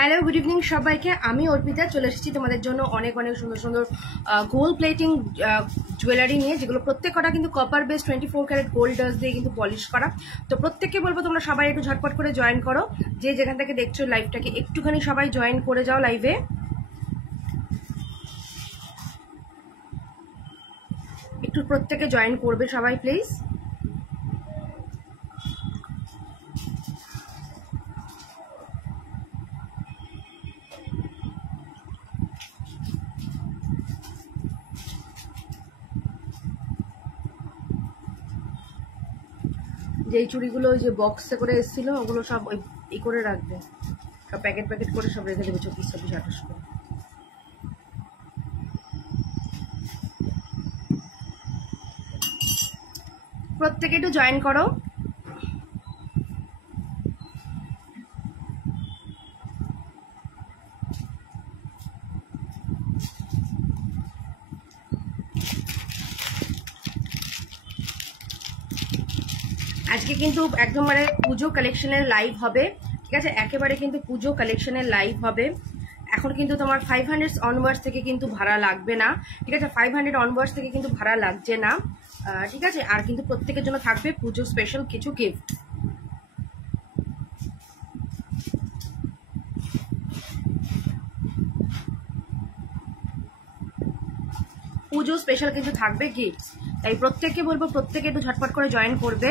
Hello, good evening সবাইকে। আমি অর্পিতা চলে এসেছি তোমাদের জন্য অনেক অনেক সুন্দর সুন্দর গোল্ড প্লেটিং জুয়েলারি নিয়ে, যেগুলো প্রত্যেকটা কিন্তু copper base 24 carat gold dust দিয়ে কিন্তু পলিশ করা। তো প্রত্যেককে বলবো তোমরা সবাই একটু ঝটপট করে জয়েন করো। যে যেখান থেকে দেখছো লাইভটাকে একটুখানি সবাই জয়েন করে যাও লাইভে। একটু প্রত্যেকে জয়েন করবে সবাই প্লিজ। যেই চুড়িগুলো ওই যে বক্সে করে এসেছিল ওগুলো সব ওই ই করে রাখবে, সব প্যাকেট প্যাকেট করে সব রেখে দেবে 24, 26, 28 করে। প্রত্যেকে একটু জয়েন করো। আজকে কিন্তু একদমবারে পুজো কালেকশনের লাইভ হবে, ঠিক আছে? একেবারে কিন্তু পুজো কালেকশনের লাইভ হবে। এখন কিন্তু তোমার 500 অনওয়ার্ডস থেকে কিন্তু ভাড়া লাগবে না, ঠিক আছে? 500 অনওয়ার্ডস থেকে কিন্তু ভাড়া লাগছে না, ঠিক আছে? আর কিন্তু প্রত্যেকের জন্য থাকবে পুজো স্পেশাল কিছু গিফট। পুজো স্পেশাল কিন্তু থাকবে গিফট, তাই প্রত্যেককে বলবো প্রত্যেকে একটু ঝটপট করে জয়েন করবে।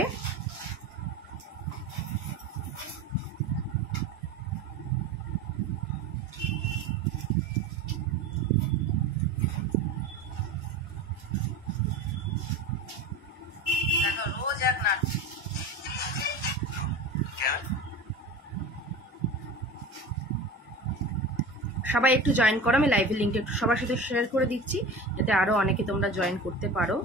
সবাই একটু জয়েন করো। আমি লাইভের লিঙ্কটা একটু সবার সাথে শেয়ার করে দিচ্ছি, যাতে আরো অনেকে তোমরা জয়েন করতে পারো।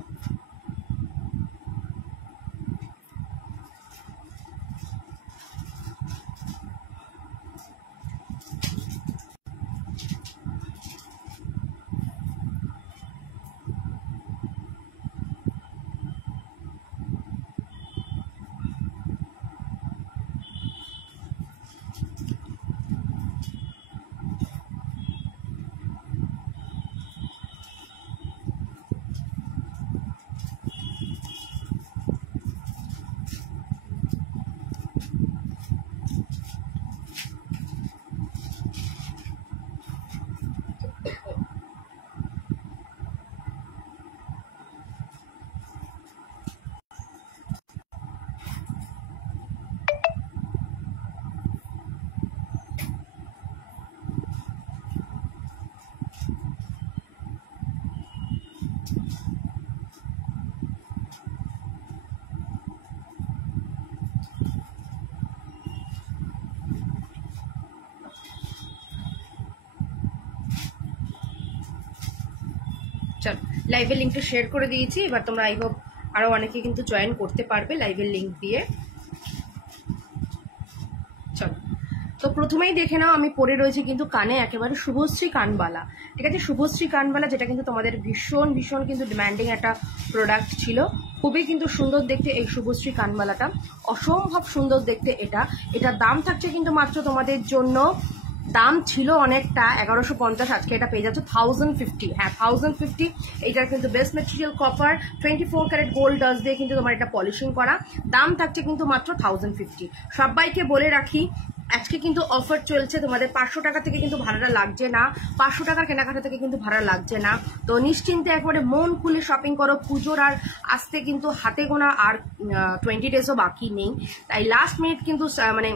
চল, লাইভের লিঙ্কটা শেয়ার করে দিয়েছি, এবার তোমরা আই হোপ আরো অনেকে কিন্তু জয়েন করতে পারবে লাইভের লিঙ্ক দিয়ে। চল, তো প্রথমেই দেখে নাও আমি পরে রয়েছে কিন্তু কানে একেবারে শুভশ্রী কানবালা, ঠিক আছে? শুভশ্রী কানবালা, যেটা কিন্তু তোমাদের ভীষণ ভীষণ কিন্তু ডিমান্ডিং একটা প্রোডাক্ট ছিল। খুবই কিন্তু সুন্দর দেখতে এই শুভশ্রী কানবালাটা, অসম্ভব সুন্দর দেখতে এটা। এটার দাম থাকছে কিন্তু মাত্র তোমাদের জন্য, দাম ছিল অনেকটা 1150, আজকে এটা পেয়ে যাচ্ছে 1050। হ্যাঁ, 1050। এটার কিন্তু best material copper 24 carat gold dust দিয়ে কিন্তু তোমার এটা পলিশিং করা। দাম থাকছে কিন্তু মাত্র 1050। সবাইকে বলে রাখি আজকে কিন্তু অফার চলছে, তোমাদের 500 টাকা থেকে কিন্তু ভাড়াটা লাগছে না, 500 টাকার কেনাকাটা থেকে কিন্তু ভাড়া লাগছে না। তো নিশ্চিন্তে একবারে মন খুলে শপিং করো। পুজোর আর আসতে কিন্তু হাতে গোনা আর 20 ডেজও বাকি নেই, তাই লাস্ট মিনিট কিন্তু মানে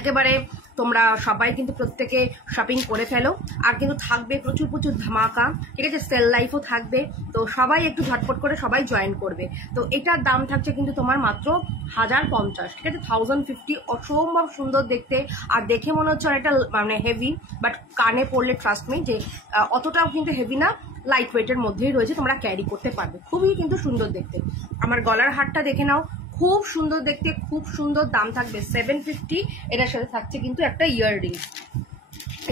একেবারে তোমরা সবাই কিন্তু প্রত্যেকে শপিং করে ফেলো। আর কিন্তু থাকবে প্রচুর প্রচুর ধামাকা, ঠিক আছে? সেল লাইফও থাকবে, তো সবাই একটু ঝটপট করে সবাই জয়েন করবে। তো এটার দাম থাকছে কিন্তু তোমার মাত্র 1050, ঠিক আছে? 1050। অসম্ভব সুন্দর দেখতে, আর দেখে মনে হচ্ছে অনেকটা মানে হেভি, বাট কানে পড়লে ট্রাস্ট মি যে অতটাও কিন্তু হেভি না, লাইট ওয়েটের মধ্যেই রয়েছে, তোমরা ক্যারি করতে পারবে। খুবই কিন্তু সুন্দর দেখতে। আমার গলার হারটা দেখে নাও, খুব সুন্দর দেখতে, খুব সুন্দর। দাম থাকবে 750। এটার সাথে থাকছে কিন্তু একটা ইয়াররিং,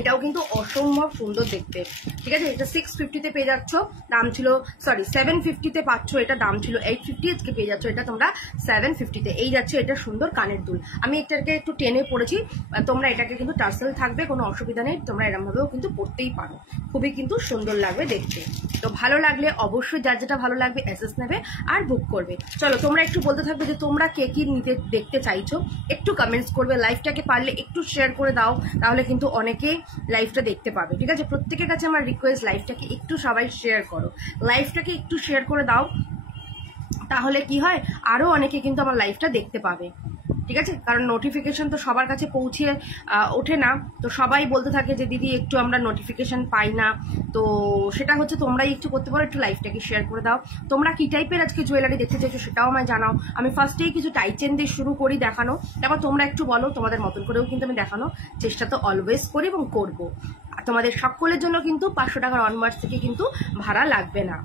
এটাও কিন্তু অসম্ভব সুন্দর দেখতে, ঠিক আছে। এটা 650-তে পেয়ে যাচ্ছ, দাম ছিল 750-তে পাচ্ছ, এটা দাম ছিল 850, আজকে পেয়ে যাচ্ছ এটা তোমরা 750-তে। এই যাচ্ছে এটা সুন্দর কানের দুল, আমি এটাকে একটু টেনে পড়েছি, তোমরা এটাকে কিন্তু টার্সেল থাকবে, কোনো অসুবিধা নেই, তোমরা এরকম ভাবেও কিন্তু পড়তেই পারো, খুবই কিন্তু সুন্দর লাগবে দেখতে। তো ভালো লাগলে অবশ্যই যার যেটা ভালো লাগবে এসএস নেবে আর বুক করবে। চলো তোমরা একটু বলতে থাকবে যে তোমরা কে কি নিতে দেখতে চাইছো, একটু কমেন্টস করবে, লাইভটাকে পারলে একটু শেয়ার করে দাও, তাহলে কিন্তু অনেকেই লাইভটা দেখতে পাবে, ঠিক আছে। প্রত্যেকের কাছে আমার রিকোয়েস্ট, লাইভটাকে একটু সবাই শেয়ার করো, লাইভটাকে একটু শেয়ার করে দাও, তাহলে কি হয় আরো অনেকে কিন্তু আমার লাইভটা দেখতে পাবে, ঠিক আছে। কারণ নোটিফিকেশন তো সবার কাছে পৌঁছে ওঠে না, তো সবাই বলতে থাকে যে দিদি একটু আমরা নোটিফিকেশন পাই না, তো সেটা হচ্ছে তোমরাই একটু করতে পারো, একটু লাইভটাকে শেয়ার করে দাও। তোমরা কি টাইপের আজকে জুয়েলারি দেখতে চাইছো সেটাও আমায় জানাও। আমি ফার্স্টেই কিছু টাইচেন দিয়ে শুরু করি দেখানো, তারপর তোমরা একটু বলো, তোমাদের মতন করেও কিন্তু আমি দেখানো চেষ্টা তো অলওয়েজ করি এবং করবো। আর তোমাদের সকলের জন্য কিন্তু 500 টাকার অনওয়ার্ডস থেকে কিন্তু ভাড়া লাগবে না।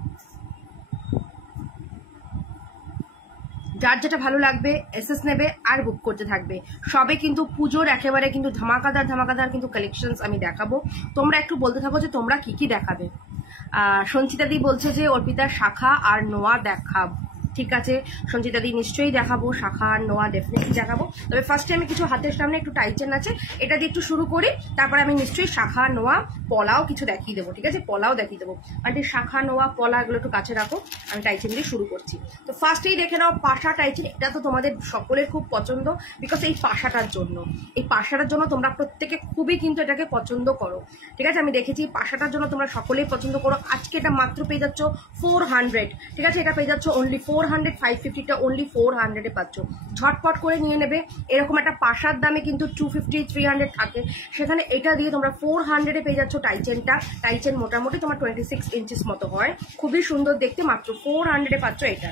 যার যেটা ভালো লাগবে এসএস নেবে আর বুক করতে থাকবে। সবে কিন্তু পুজোর একেবারে কিন্তু ধামাকাদার কিন্তু কালেকশনস আমি দেখাবো, তোমরা একটু বলতে থাকো যে তোমরা কি কি দেখাবে। সঞ্চিতা দি বলছে যে অর্পিতার শাখা আর নোয়া দেখাবো, ঠিক আছে সঞ্চিতা দি নিশ্চয়ই দেখাবো, শাখা আর নোয়া ডেফিনেটলি দেখাবো। তবে ফার্স্টে আমি কিছু হাতের সামনে একটু টাইচেন আছে এটা দিয়ে একটু শুরু করি, তারপরে আমি নিশ্চয়ই শাখা নোয়া পলাও কিছু দেখিয়ে দেবো, ঠিক আছে, পলাও দেখিয়ে দেবো। আর শাখা নোয়া পলা এগুলো একটু কাছে রাখো, আমি টাইচেন দিয়ে শুরু করছি। তো ফার্স্টেই দেখে নাও পাশা টাইচেন, এটা তো তোমাদের সকলের খুব পছন্দ, বিকজ এই পাশাটার জন্য তোমরা প্রত্যেকে খুবই কিন্তু এটাকে পছন্দ করো, ঠিক আছে। আমি দেখেছি পাশাটার জন্য তোমরা সকলেই পছন্দ করো। আজকে এটা মাত্র পেয়ে যাচ্ছ 400, ঠিক আছে, এটা পেয়ে যাচ্ছ অনলি 400, 550টা অনলি 400-এ পাচ্ছ, ঝটপট করে নিয়ে নেবে। এরকম একটা পাশার দামে কিন্তু 250, 300 থাকে, সেখানে এটা দিয়ে তোমরা 400-এ পেয়ে যাচ্ছ টাইচেনটা। টাইচেন মোটামুটি তোমার 26 ইঞ্চিস মতো হয়, খুবই সুন্দর দেখতে, মাত্র 400-এ পাচ্ছ এটা।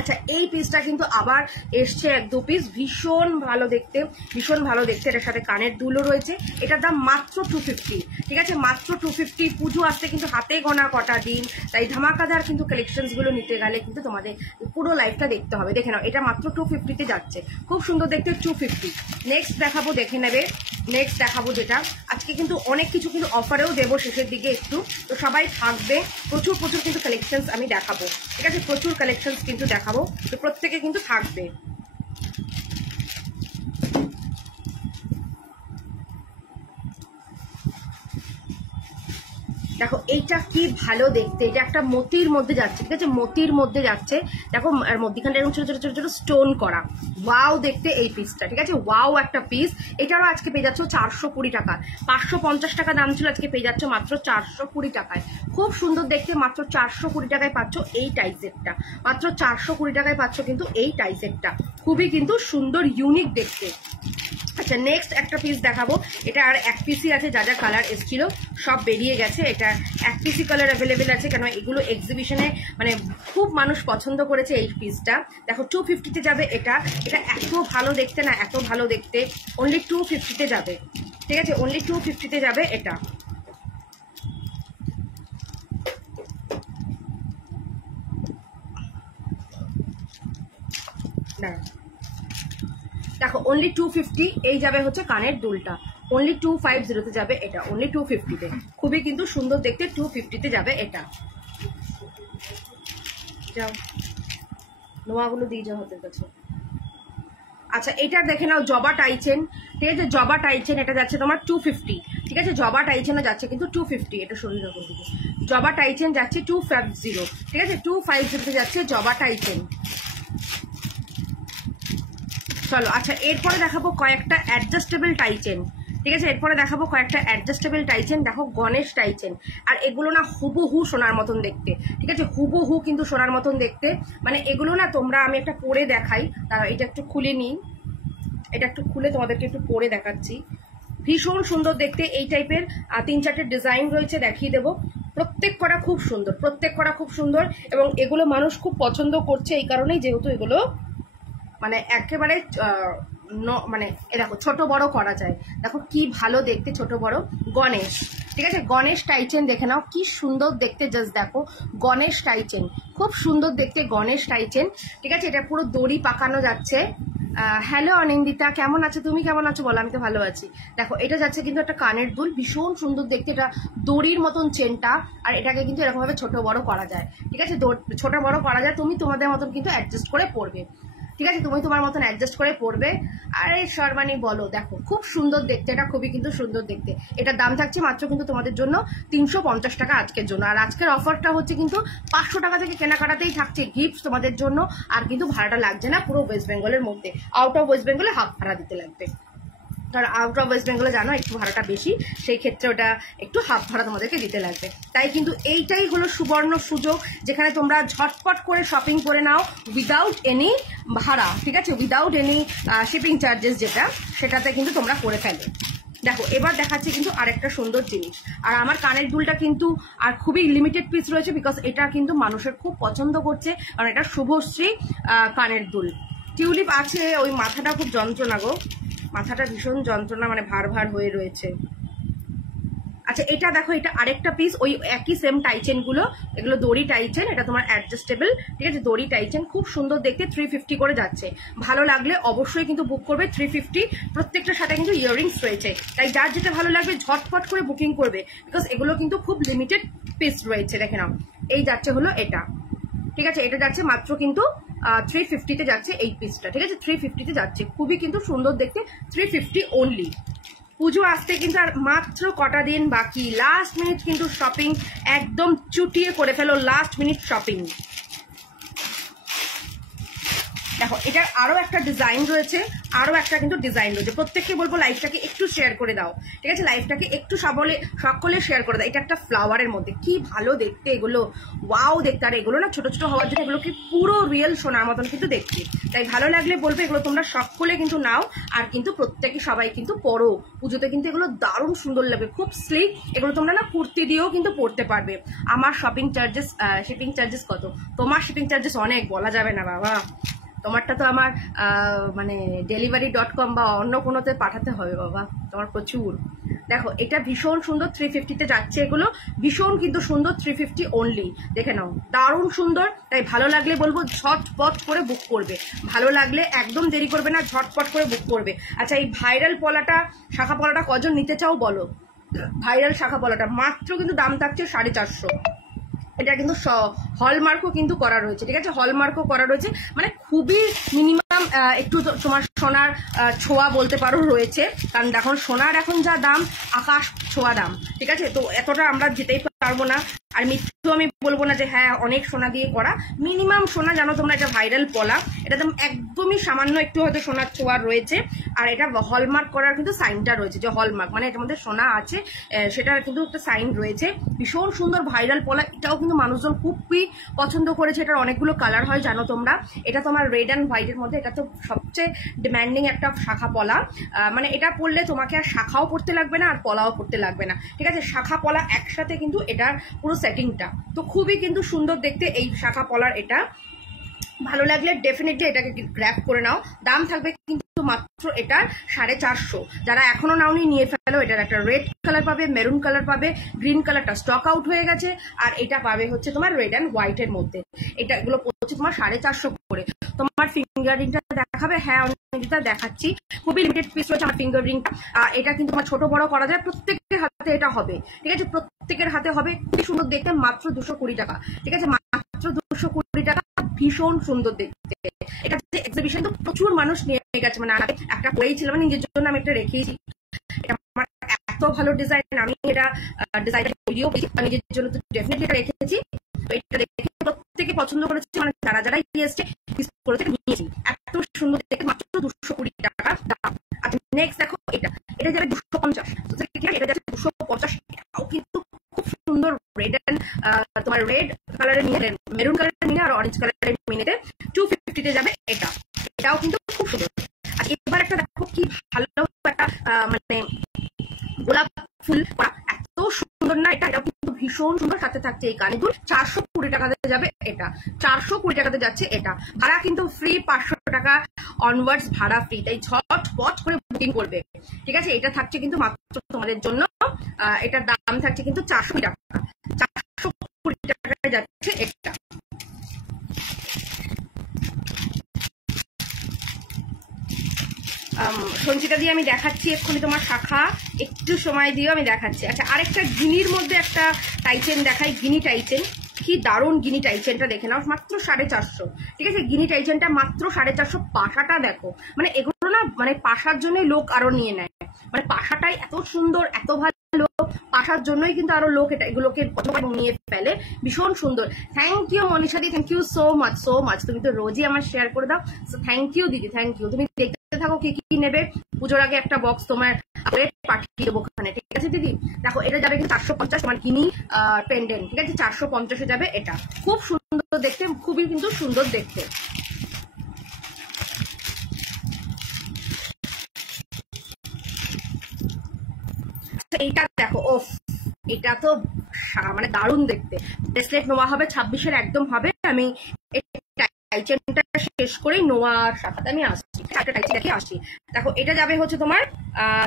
আচ্ছা এই পিসটা কিন্তু আবার এসছে 1-2 পিস, ভীষণ ভালো দেখতে, এটার সাথে কানের দুলও রয়েছে, এটার দাম মাত্র 250, ঠিক আছে, মাত্র 250। পুজো আসতে কিন্তু হাতে গোনা কটা দিন, তাই ধামাকাদার কিন্তু কালেকশনস গুলো নিতে গেলে কিন্তু তোমাদের পুরো লাইফটা দেখতে হবে। দেখে নাও এটা মাত্র 250-তে যাচ্ছে, খুব সুন্দর দেখতে 250। নেক্সট দেখাবো, দেখে নেবে, নেক্সট দেখাবো যেটা আজকে কিন্তু অনেক কিছু কিন্তু অফারেও দেবো শেষের দিকে একটু, তো সবাই থাকবে, প্রচুর কিন্তু কালেকশনস আমি দেখাবো, ঠিক আছে, প্রচুর কালেকশনস কিন্তু দেখাবো, তো প্রত্যেকে কিন্তু থাকবে। দেখো এইটা কি ভালো দেখতে, এটা একটা মতির মধ্যে যাচ্ছে, ঠিক আছে, মতির মধ্যে যাচ্ছে, দেখো আর মধ্যখানটা এরকম ছোট ছোট স্টোন করা, ওয়াও দেখতে এই পিসটা, ঠিক আছে, ওয়াও একটা পিস। এটারও আজকে পেয়ে যাচ্ছ 420 টাকা, 550 টাকা দাম ছিল, আজকে পেয়ে যাচ্ছ মাত্র 420 টাকায়, খুব সুন্দর দেখতে, মাত্র 420 টাকায় পাচ্ছ এই টাইসেটটা, মাত্র 420 টাকায় পাচ্ছ কিন্তু এই টাইসেটটা, খুবই কিন্তু সুন্দর ইউনিক দেখতে। আচ্ছা নেক্সট একটা পিস দেখাবো, এটা আর এক পিসই আছে, যা যা কালার এসেছিল সব বেরিয়ে গেছে, এটা এক পিসি কালার অ্যাভেলেবেল আছে, কেন এগুলো এক্সিবিশনে মানে খুব মানুষ পছন্দ করেছে এই পিসটা। দেখো 250-তে যাবে এটা, এটা এত ভালো দেখতে না, এত ভালো দেখতে, অনলি 250-তে যাবে, ঠিক আছে, অনলি 250-তে যাবে এটা। না দেখো অনলি 250, এই যাবে হচ্ছে কানের দুলটা, অনলি 250-তে যাবে এটা, অনলি 250-তে, খুবই কিন্তু সুন্দর দেখতে, 250-তে যাবে এটা। যাও নোয়াগুলো দিয়ে যাও হাতের কাছে। আচ্ছা এটা দেখে নাও জবা টাইচেন, ঠিক আছে, জবা টাইচেন এটা যাচ্ছে তোমার 250, ঠিক আছে, জবা টাইচেনও যাচ্ছে কিন্তু 250, এটা শরীর রকম দিকে জবা টাইচেন যাচ্ছে 250, ঠিক আছে, 250-তে যাচ্ছে জবা টাইচেন। চলো আচ্ছা এরপরে দেখাবো কয়েকটা অ্যাডজাস্টেবল টাইচেন, ঠিক আছে, এরপরে দেখাবো কয়েকটা অ্যাডজাস্টেবল টাইচেন। দেখো গণেশ টাইচেন, আর এগুলো না হুবহু সোনার মতন দেখতে, ঠিক আছে, হুবহু কিন্তু সোনার মতন দেখতে, মানে এগুলো না তোমরা আমি একটা পরে দেখাই, দাঁড়াও এটা একটু খুলে নিই, এটা একটু খুলে তোমাদেরকে একটু পরে দেখাচ্ছি, ভীষণ সুন্দর দেখতে। এই টাইপের 3-4টে ডিজাইন রয়েছে, দেখিয়ে দেবো, প্রত্যেক করা খুব সুন্দর, প্রত্যেক করা খুব সুন্দর, এবং এগুলো মানুষ খুব পছন্দ করছে এই কারণেই, যেহেতু এগুলো মানে একেবারে মানে দেখো ছোট বড় করা যায়, দেখো কি ভালো দেখতে ছোট বড়। গণেশ, ঠিক আছে, গণেশ টাইচেন দেখে নাও কি সুন্দর দেখতে, জাস্ট দেখো গণেশ টাইচেন, খুব সুন্দর দেখতে গণেশ টাইচেন, ঠিক আছে, এটা পুরো দড়ি পাকানো যাচ্ছে, হ্যালো অনিন্দিতা, কেমন আছো তুমি? কেমন আছো বলো? আমি তো ভালো আছি। দেখো এটা যাচ্ছে কিন্তু একটা কানের দুল, ভীষণ সুন্দর দেখতে, এটা দড়ির মতন চেনটা, আর এটাকে কিন্তু এরকম ভাবে ছোট বড় করা যায়, ঠিক আছে? ছোট বড় করা যায়, তুমি তোমাদের মতন কিন্তু অ্যাডজাস্ট করে পরবে, ঠিক আছে? তুমি তোমার মতন অ্যাডজাস্ট করে পরবে। আরে শর্মানি বলো, দেখো খুব সুন্দর দেখতে, এটা খুবই কিন্তু সুন্দর দেখতে। এটার দাম থাকছে মাত্র কিন্তু তোমাদের জন্য 350 টাকা আজকের জন্য। আর আজকের অফারটা হচ্ছে কিন্তু 500 টাকা থেকে কেনাকাটাতেই থাকছে গিফট তোমাদের জন্য, আর কিন্তু ভাড়াটা লাগছে না পুরো ওয়েস্ট বেঙ্গলের মধ্যে। আউট অফ ওয়েস্ট বেঙ্গলে হাফ ভাড়া দিতে লাগবে, কারণ আউট অফ ওয়েস্ট বেঙ্গলে জানো একটু ভাড়াটা বেশি, সেই ক্ষেত্রে ওটা একটু হাফ ভাড়া তোমাদেরকে দিতে লাগবে। তাই কিন্তু এইটাই হলো সুবর্ণ সুযোগ, যেখানে তোমরা ঝটপট করে শপিং করে নাও উইদাউট এনি ভাড়া, ঠিক আছে? উইদাউট এনি শিপিং চার্জেস, যেটা সেটাতে কিন্তু তোমরা করে ফেলো। দেখো এবার দেখাচ্ছি কিন্তু আরেকটা সুন্দর জিনিস। আর আমার কানের দুলটা কিন্তু আর খুবই লিমিটেড পিস রয়েছে, বিকজ এটা কিন্তু মানুষের খুব পছন্দ করছে, কারণ এটা শুভশ্রী কানের দুল। টিউলিপ আছে, ওই মাথাটা খুব যন্ত্রণা গো, মাথাটা ভীষণ যন্ত্রণা, মানে ভার ভার হয়ে রয়েছে। আচ্ছা এটা দেখো, এটা আরেকটা পিস, ওই একই সেম টাইচেন গুলো, এগুলো দড়ি টাইচেন, এটা তোমার অ্যাডজাস্টেবল, ঠিক আছে? দড়ি টাইচেন, খুব সুন্দর দেখতে, 350 করে যাচ্ছে। ভালো লাগলে অবশ্যই কিন্তু বুক করবে। 350, প্রত্যেকটার সাথে কিন্তু ইয়াররিংস রয়েছে, তাই যার যেটা ভালো লাগবে ঝটপট করে বুকিং করবে, বিকজ এগুলো কিন্তু খুব লিমিটেড পিস রয়েছে। দেখে নাও, এই যাচ্ছে হলো এটা, ঠিক আছে? এটা যাচ্ছে মাত্র কিন্তু 350-তে যাচ্ছে এই পিসটা, ঠিক আছে? 350-তে যাচ্ছে, খুবই কিন্তু সুন্দর দেখতে, 350 অনলি। পুজো আসতে কিন্তু আর মাত্র কটা দিন বাকি, লাস্ট মিনিট কিন্তু শপিং একদম চুটিয়ে করে ফেলো, লাস্ট মিনিট শপিং। দেখো এটার আরো একটা ডিজাইন রয়েছে, আরো একটা কিন্তু ডিজাইন রয়েছে। প্রত্যেককে বলবো লাইভটাকে একটু শেয়ার করে দাও, ঠিক আছে? লাইভটাকে একটু সকলে শেয়ার করে দাও। এটা একটা ফ্লাওয়ারের মধ্যে, কি ভালো দেখতে এগুলো, ওয়াও দেখতে। আর এগুলো না ছোট ছোট হওয়ার জন্য এগুলো কি পুরো রিয়েল সোনার মতন কিন্তু দেখতে। তাই ভালো লাগলে বলবো এগুলো তোমরা সকলে কিন্তু নাও, আর কিন্তু প্রত্যেকে সবাই কিন্তু পরো। পুজোতে কিন্তু এগুলো দারুণ সুন্দর লাগবে, খুব স্লিক। এগুলো তোমরা না কুর্তি দিয়েও কিন্তু পরতে পারবে। আমার শিপিং চার্জেস কত? তোমার শিপিং চার্জেস অনেক, বলা যাবে না বাবা। তোমারটা তো আমার মানে delivery.com বা অন্য কোনোতে পাঠাতে হবে বাবা, তোমার প্রচুর। দেখো এটা ভীষণ সুন্দর, 350-তে যাচ্ছে এগুলো, ভীষণ কিন্তু সুন্দর, 350 অনলি। দেখে নাও, দারুণ সুন্দর। তাই ভালো লাগলে বলবো ঝটপট করে বুক করবে, ভালো লাগলে একদম দেরি করবে না, ঝটপট করে বুক করবে। আচ্ছা এই ভাইরাল পলাটা, শাখা পলাটা কজন নিতে চাও বলো? ভাইরাল শাখা পলাটা মাত্র কিন্তু দাম থাকছে 450। এটা কিন্তু হলমার্কও কিন্তু করা রয়েছে, ঠিক আছে? হলমার্কও করা রয়েছে, মানে খুবই মিনিমাম একটু তোমার সোনার ছোঁয়া বলতে পারো রয়েছে, কারণ এখন সোনার এখন যা দাম, আকাশ ছোঁয়া দাম, ঠিক আছে? তো এতটা আমরা যেতেই পারবো না। আর মিথ্যু আমি বলবো না যে হ্যাঁ অনেক সোনা দিয়ে করা, মিনিমাম সোনা জানো তোমরা, এটা ভাইরাল পলা, এটা একদমই সামান্য একটু হয়তো সোনার ছোঁয়া রয়েছে। আর এটা হলমার্ক করার কিন্তু সাইনটা রয়েছে, যে হলমার্ক মানে এটার মধ্যে সোনা আছে, সেটার কিন্তু একটা সাইন রয়েছে। ভীষণ সুন্দর ভাইরাল পলা, এটাও কিন্তু মানুষজন খুবই পছন্দ করেছে। এটার অনেকগুলো কালার হয় জানো তোমরা। এটা তোমার রেড অ্যান্ড হোয়াইটের মধ্যে, এটা তো সবচেয়ে ডিম্যান্ডিং একটা শাখা পলা, মানে এটা পরলে তোমাকে আর শাখাও পরতে লাগবে না আর পলাও পরতে লাগবে না, ঠিক আছে? শাখা পলা একসাথে কিন্তু এটার পুরো সেটিংটা তো খুবই কিন্তু সুন্দর দেখতে। এই শাখা পলার এটা ভালো লাগলে ডেফিনেটলি এটাকে গ্র্যাব করে নাও। দাম থাকবে কিন্তু মাত্র এটার 450। যারা এখনো নাওনি নিয়ে ফেলো। এটার একটা রেড কালার পাবে, মেরুন কালার পাবে, গ্রিন কালারটা স্টক আউট হয়ে গেছে, আর এটা পাবে হচ্ছে তোমার রেড অ্যান্ড হোয়াইটের মধ্যে। এটা এগুলো পড়ছে তোমার 450 করে। তোমার ফিঙ্গার রিংটা দেখাবে? হ্যাঁ অনিন্দিতা দেখাচ্ছি, খুবই লিমিটেড পিস রয়েছে আমার ফিঙ্গার রিংটা। এটা কিন্তু তোমার ছোট বড় করা যায়, প্রত্যেকের হাতে এটা হবে, ঠিক আছে? প্রত্যেকের হাতে হবে, খুবই সুন্দর দেখতে, মাত্র 220 টাকা, ঠিক আছে? মাত্র 220 টাকা, ভীষণ সুন্দর দেখতে। এটা যে এক্সিবিশন তো প্রচুর মানুষ নিয়ে গেছে, মানে একটা করেই ছিল, মানে নিজের জন্য আমি একটা রেখেছি। এটা আমার এত ভালো ডিজাইন, আমি এটা ডিজাইন ভিডিও নিজের জন্য তো ডেফিনেটলি এটা রেখেছি। এটা দেখে প্রত্যেকে পছন্দ করেছে, মানে যারা যারা এসছে নিয়েছি। এত সুন্দর দেখতে, মাত্র 220 টাকা দাম। আচ্ছা নেক্সট দেখো, এটা যাবে 250, এটা যাচ্ছে 250 টাকাও কিন্তু খুব সুন্দর। রেড অ্যান্ড তোমার রেড কালারের নিয়ে, মেরুন কালারের নিয়ে আর অরেঞ্জ কালারের মিনেতে 250-তে যাবে এটা। এটাও কিন্তু খুব সুন্দর। আর এবার একটা দেখো কি ভালো একটা মানে গোলাপ ফুল, এত সুন্দর না এটা? এটাও কিন্তু ভীষণ সুন্দর। সাথে থাকছে এই কানে দুল, 420 টাকাতে যাবে এটা, 420 টাকাতে যাচ্ছে এটা। ভাড়া কিন্তু ফ্রি, 500 টাকা অনওয়ার্ডস ভাড়া ফ্রি। তাই ঝটপট করে বুকিং করবে, ঠিক আছে? এটা থাকছে কিন্তু মাত্র তোমাদের জন্য, এটার দাম থাকছে কিন্তু 420 টাকা, 420 টাকায় যাচ্ছে এটা। সঞ্চিতা দিয়ে আমি দেখাচ্ছি এক্ষুনি তোমার শাখা, একটু সময় দিয়েও আমি দেখাচ্ছি। আচ্ছা, আরেকটা গিনির মধ্যে একটা টাইচেন দেখাই, গিনি টাইচেন। কি দারুণ গিনি টাইচেনটা দেখে নাও, মাত্র 450। ঠিক আছে, গিনি টাইচেনটা মাত্র 450। পাশাটা দেখো, মানে এগুলো না মানে পাশার জন্যই লোক আরো নিয়ে নেয়, মানে পাশাটাই এত সুন্দর, এত ভালো, পাশার জন্যই কিন্তু আরো লোক এগুলোকে নিয়ে ফেলে। ভীষণ সুন্দর। থ্যাংক ইউ মনীষাদি, thank you so much so much. তুমি তো রোজই আমার শেয়ার করে দাও, থ্যাংক ইউ দিদি, থ্যাংক ইউ। তুমি দেখতে থাকো কি কি নেবে। পুজোর আগে একটা বক্স তোমার পাঠিয়ে দেবো ওখানে, ঠিক আছে দিদি। দেখো এটা যাবে কিন্তু 450, তোমার গিনি পেন্ডেন্ট, ঠিক আছে, 450-এ যাবে। এটা খুব সুন্দর দেখতে, খুবই কিন্তু সুন্দর দেখতে। এইটা দেখো, ওফ, এটা তো মানে দারুণ দেখতে। ব্রেসলেট নোয়া হবে 26-এর, একদম হবে। আমি টাইচেনটা শেষ করেই নোয়ার শাখাতে আমি আসছি, একটা টাইচেন দেখে আসছি। দেখো এটা যাবে হচ্ছে তোমার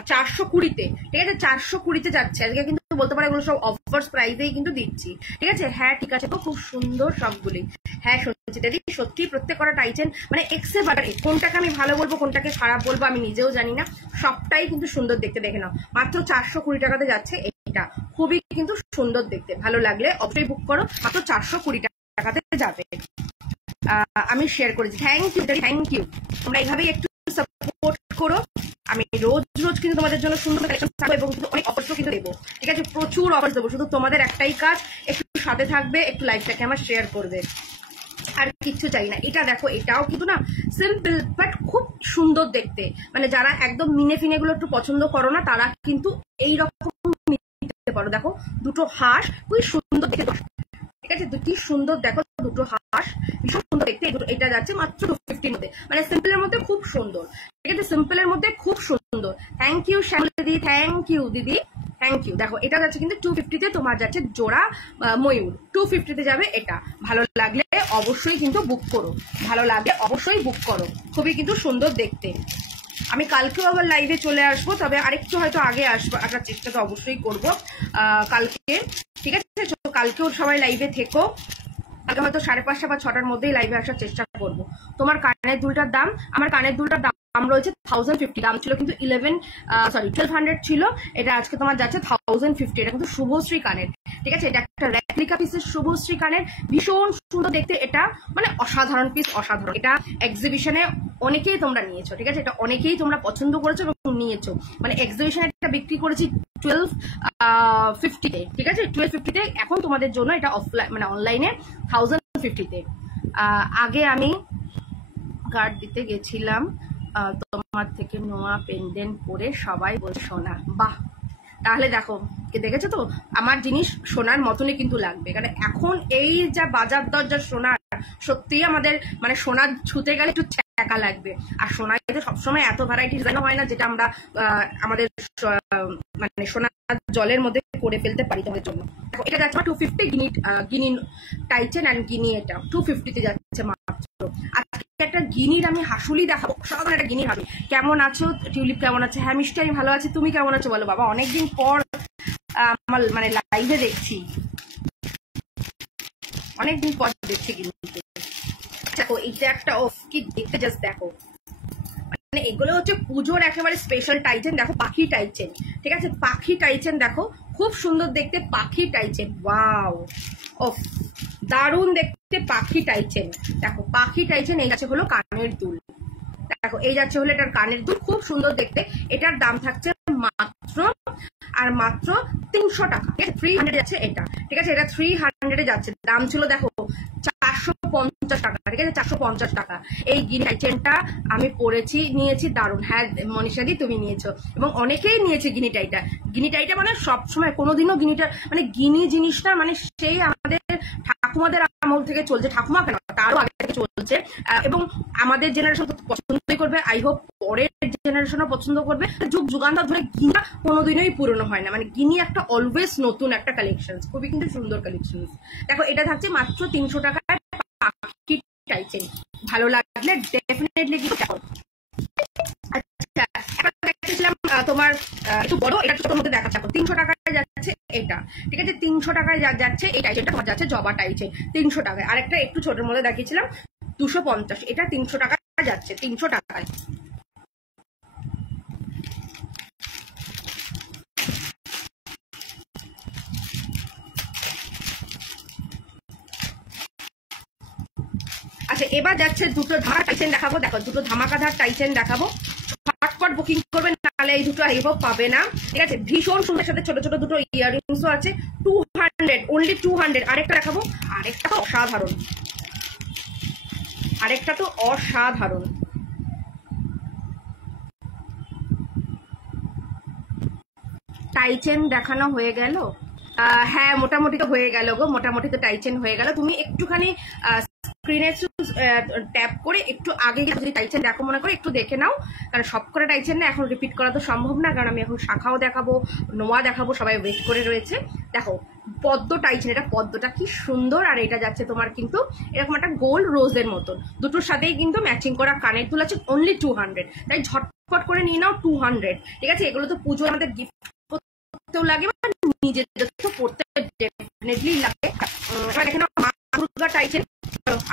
420-তে, ঠিক আছে, 420-তে যাচ্ছে আজকে। কিন্তু বলতে পারো এগুলো সব অফার্স প্রাইসেই কিন্তু দিচ্ছি, ঠিক আছে। হ্যাঁ ঠিক আছে, তো খুব সুন্দর সবগুলি। হ্যাঁ শুনছি দিদি, সত্যি প্রত্যেক কটা টাইচেন মানে এক্সে বাটার। কোনটাকে আমি ভালো বলবো কোনটাকে খারাপ বলবো আমি নিজেও জানি না, সবটাই কিন্তু সুন্দর দেখতে। দেখে নাও, মাত্র 420 টাকাতে যাচ্ছে এটা, খুবই কিন্তু সুন্দর দেখতে। ভালো লাগলে অবশ্যই বুক করো, মাত্র 420 টাকাতে যাবে। আমি শেয়ার করেছি, থ্যাংক ইউ থ্যাংক ইউ। তোমরা এইভাবেই একটু সাপোর্ট করো। আমি রোজ রোজ কিন্তু তোমাদের জন্য সুন্দর কালেকশন থাকবো এবং অনেক অফারও কিন্তু দেবো, ঠিক আছে, প্রচুর অফার দেবো। শুধু তোমাদের একটাই কাজ, একটু সাথে থাকবে, একটু লাইভটাকে আমার শেয়ার করবে, আর কিচ্ছু চাই না। এটা দেখো, এটাও কিন্তু না সিম্পল বাট খুব সুন্দর দেখতে। মানে যারা একদম মিনে ফিনে গুলো একটু পছন্দ করো না, তারা কিন্তু এইরকম নিতে পারো। দেখো দুটো হাঁস, খুবই সুন্দর দেখতে, ঠিক আছে, কি সুন্দর দেখো, দুটো হাঁস ভীষণ সুন্দর দেখতে। এটা যাচ্ছে মাত্র 250-র মধ্যে, মানে সিম্পলের মধ্যে খুব সুন্দর, ঠিক আছে, সিম্পলের মধ্যে খুব সুন্দর। থ্যাংক ইউ শ্যামলী দিদি, থ্যাংক ইউ দিদি, থ্যাংক ইউ। দেখো এটা যাচ্ছে কিন্তু 250-তে, তোমার যাচ্ছে জোড়া ময়ূর, 250-তে যাবে এটা। ভালো লাগলে অবশ্যই কিন্তু বুক করো, ভালো লাগলে অবশ্যই বুক করো, খুবই কিন্তু সুন্দর দেখতে। আমি কালকেও আবার লাইভে চলে আসবো, তবে আরেকটু হয়তো আগে আসার চেষ্টা তো অবশ্যই করবো কালকে, ঠিক আছে। কালকেও সবাই লাইভে থেকো, কালকে হয়তো 5:30 বা 6টার মধ্যেই লাইভে আসার চেষ্টা করবো। তোমার কানের দুলটার দাম, আমার কানের দুলটার দাম রয়েছে 1050, দাম ছিল কিন্তু 1200 ছিল, এটা আজকে তোমার যাচ্ছে 1050। এটা কিন্তু শুভশ্রী কানের, ঠিক আছে, এটা একটা রেপ্লিকা পিসের শুভশ্রী কানের, ভীষণ সুন্দর দেখতে। এটা মানে অসাধারণ পিস, অসাধারণ। এটা এক্সিবিশনে অনেকেই তোমরা নিয়েছো, ঠিক আছে, এটা অনেকেই তোমরা পছন্দ করেছো এবং নিয়েছো। মানে এক্সিবিশনে এটা বিক্রি করেছি 1250-তে, ঠিক আছে, 1250-তে। এখন তোমাদের জন্য এটা অফলাইন মানে অনলাইনে 1050-তে। আগে আমি কার্ড দিতে গেছিলাম, তোমার থেকে নোয়া পেন্ডেন্ট পরে সবাই বলছে সোনা। বাহ, তাহলে দেখো, দেখেছো তো, আমার জিনিস সোনার মতনই কিন্তু লাগবে, কারণ এখন এই যা বাজার দর যা সোনার, সত্যিই আমাদের মানে সোনা ছুতে গেলে একটু টাকা লাগবে। আর সোনায় তো সবসময় এত ভ্যারাইটি ডিজাইন হয় না, যেটা আমরা আমাদের মানে সোনার জলের মধ্যে করে ফেলতে পারি তোমাদের জন্য। দেখো এটা যাচ্ছে 250, গিনি টাইচেন অ্যান্ড গিনি, এটা 250-তে যাচ্ছে মাত্র। আজকে একটা গিনির আমি হাসুলি দেখাবো, সাধারণ একটা গিনির হাসুলি। কেমন আছো টিউলিপ, কেমন আছে? হ্যাঁ মিষ্টি, আমি ভালো আছি, তুমি কেমন আছো বলো? বাবা অনেকদিন পর আমার মানে লাইভে দেখছি, অনেকদিন পর দেখছি কিন্তু। দেখো এটা একটা অফ, কি দেখতে জাস্ট দেখো, মানে এগুলো হচ্ছে পুজোর একেবারে স্পেশাল টাইচেন। দেখো পাখি টাইচেন, ঠিক আছে, পাখি টাইচেন দেখো, খুব সুন্দর দেখতে পাখি টাইচেন। ওয়াও, অফ, দারুণ দেখতে পাখি টাইচেন। দেখো পাখি টাইচেন, এই যাচ্ছে হলো কানের দুল। দেখো এই যাচ্ছে হলো এটার কানের দুল, খুব সুন্দর দেখতে। এটার দাম থাকছে মাত্র আর মাত্র 300 টাকা, ঠিক আছে, 300 যাচ্ছে এটা, ঠিক আছে, এটা 300-এ যাচ্ছে। দাম ছিল দেখো 450 টাকা, ঠিক আছে, 450 টাকা। এই গিনি টাইচেনটা আমি পরেছি, নিয়েছি, দারুণ। হ্যাঁ মনীষাদি তুমি নিয়েছো এবং অনেকেই নিয়েছে গিনি টাইটা। গিনি টাইটা মানে সবসময় কোনোদিনও গিনিটা মানে গিনি জিনিসটা মানে সেই আমাদের ঠাকুমাদের আমল থেকে চলছে, ঠাকুমা কেন তারও আগে থেকে চলছে, এবং আমাদের জেনারেশন তো পছন্দই করবে, আই হোপ পরের জেনারেশনও পছন্দ করবে। যুগ যুগান্তর ধরে গিনিটা কোনোদিনই পুরনো হয় না, মানে গিনি একটা অলওয়েজ নতুন একটা কালেকশন, খুবই কিন্তু সুন্দর কালেকশন। দেখো এটা থাকছে মাত্র 300 টাকায় পাখি টাইচেন। ভালো লাগলে ডেফিনেটলি কি দেখো। আচ্ছা দেখছিলাম তোমার একটু বড়, এটা ছোটোর মধ্যে দেখাচ্ছে। 300 টাকায় যাচ্ছে এটা, ঠিক আছে, 300 টাকায় যাচ্ছে এই টাইচেনটা, তোমার যাচ্ছে জবা টাইচেন 300 টাকায়। আরেকটা একটু ছোটোর মধ্যে দেখিয়েছিলাম 250, এটা 300 টাকায় যাচ্ছে, 300 টাকায়। আচ্ছা এবার যাচ্ছে দুটো ধামাকা টাইচেন দেখাবো। দেখো দুটো ধামাকাধার টাইচেন দেখাবো, ফটফট বুকিং করবেন, নাহলে এই দুটো আইবো পাবে না। ঠিক আছে, ভীষণ সুন্দর, সাথে ছোট ছোট দুটো ইয়াররিংসও আছে। 200, অনলি 200। আরেকটা দেখাবো, আরেকটা তো অসাধারণ, আরেকটা তো অসাধারণ। টাইচেন দেখানো হয়ে গেল। হ্যাঁ মোটামুটি তো হয়ে গেল গো, মোটামুটি তো টাইচেন হয়ে গেল। তুমি একটুখানি স্ক্রিনে একটু ট্যাপ করে একটু আগে যদি টাইচেন দেখো মনে করে একটু দেখে নাও, কারণ সব করে টাইচেন না এখন রিপিট করা তো সম্ভব না, কারণ আমি এখন শাখাও দেখাবো, নোয়া দেখাবো, সবাই ওয়েট করে রয়েছে। দেখো পদ্ম টাইচেন, এটা পদ্মটা কি সুন্দর, আর এটা যাচ্ছে তোমার কিন্তু এরকম একটা গোল রোজের মতন, দুটোর সাথেই কিন্তু ম্যাচিং করা কানের দুল আছে, অনলি 200। তাই ঝটপট করে নিয়ে নাও 200। ঠিক আছে, এগুলো তো পুজো আমাদের গিফট করতেও লাগে, নিজেদের তো পড়তে ডেফিনেটলি লাগে। এখানে মা দুর্গা টাইচেন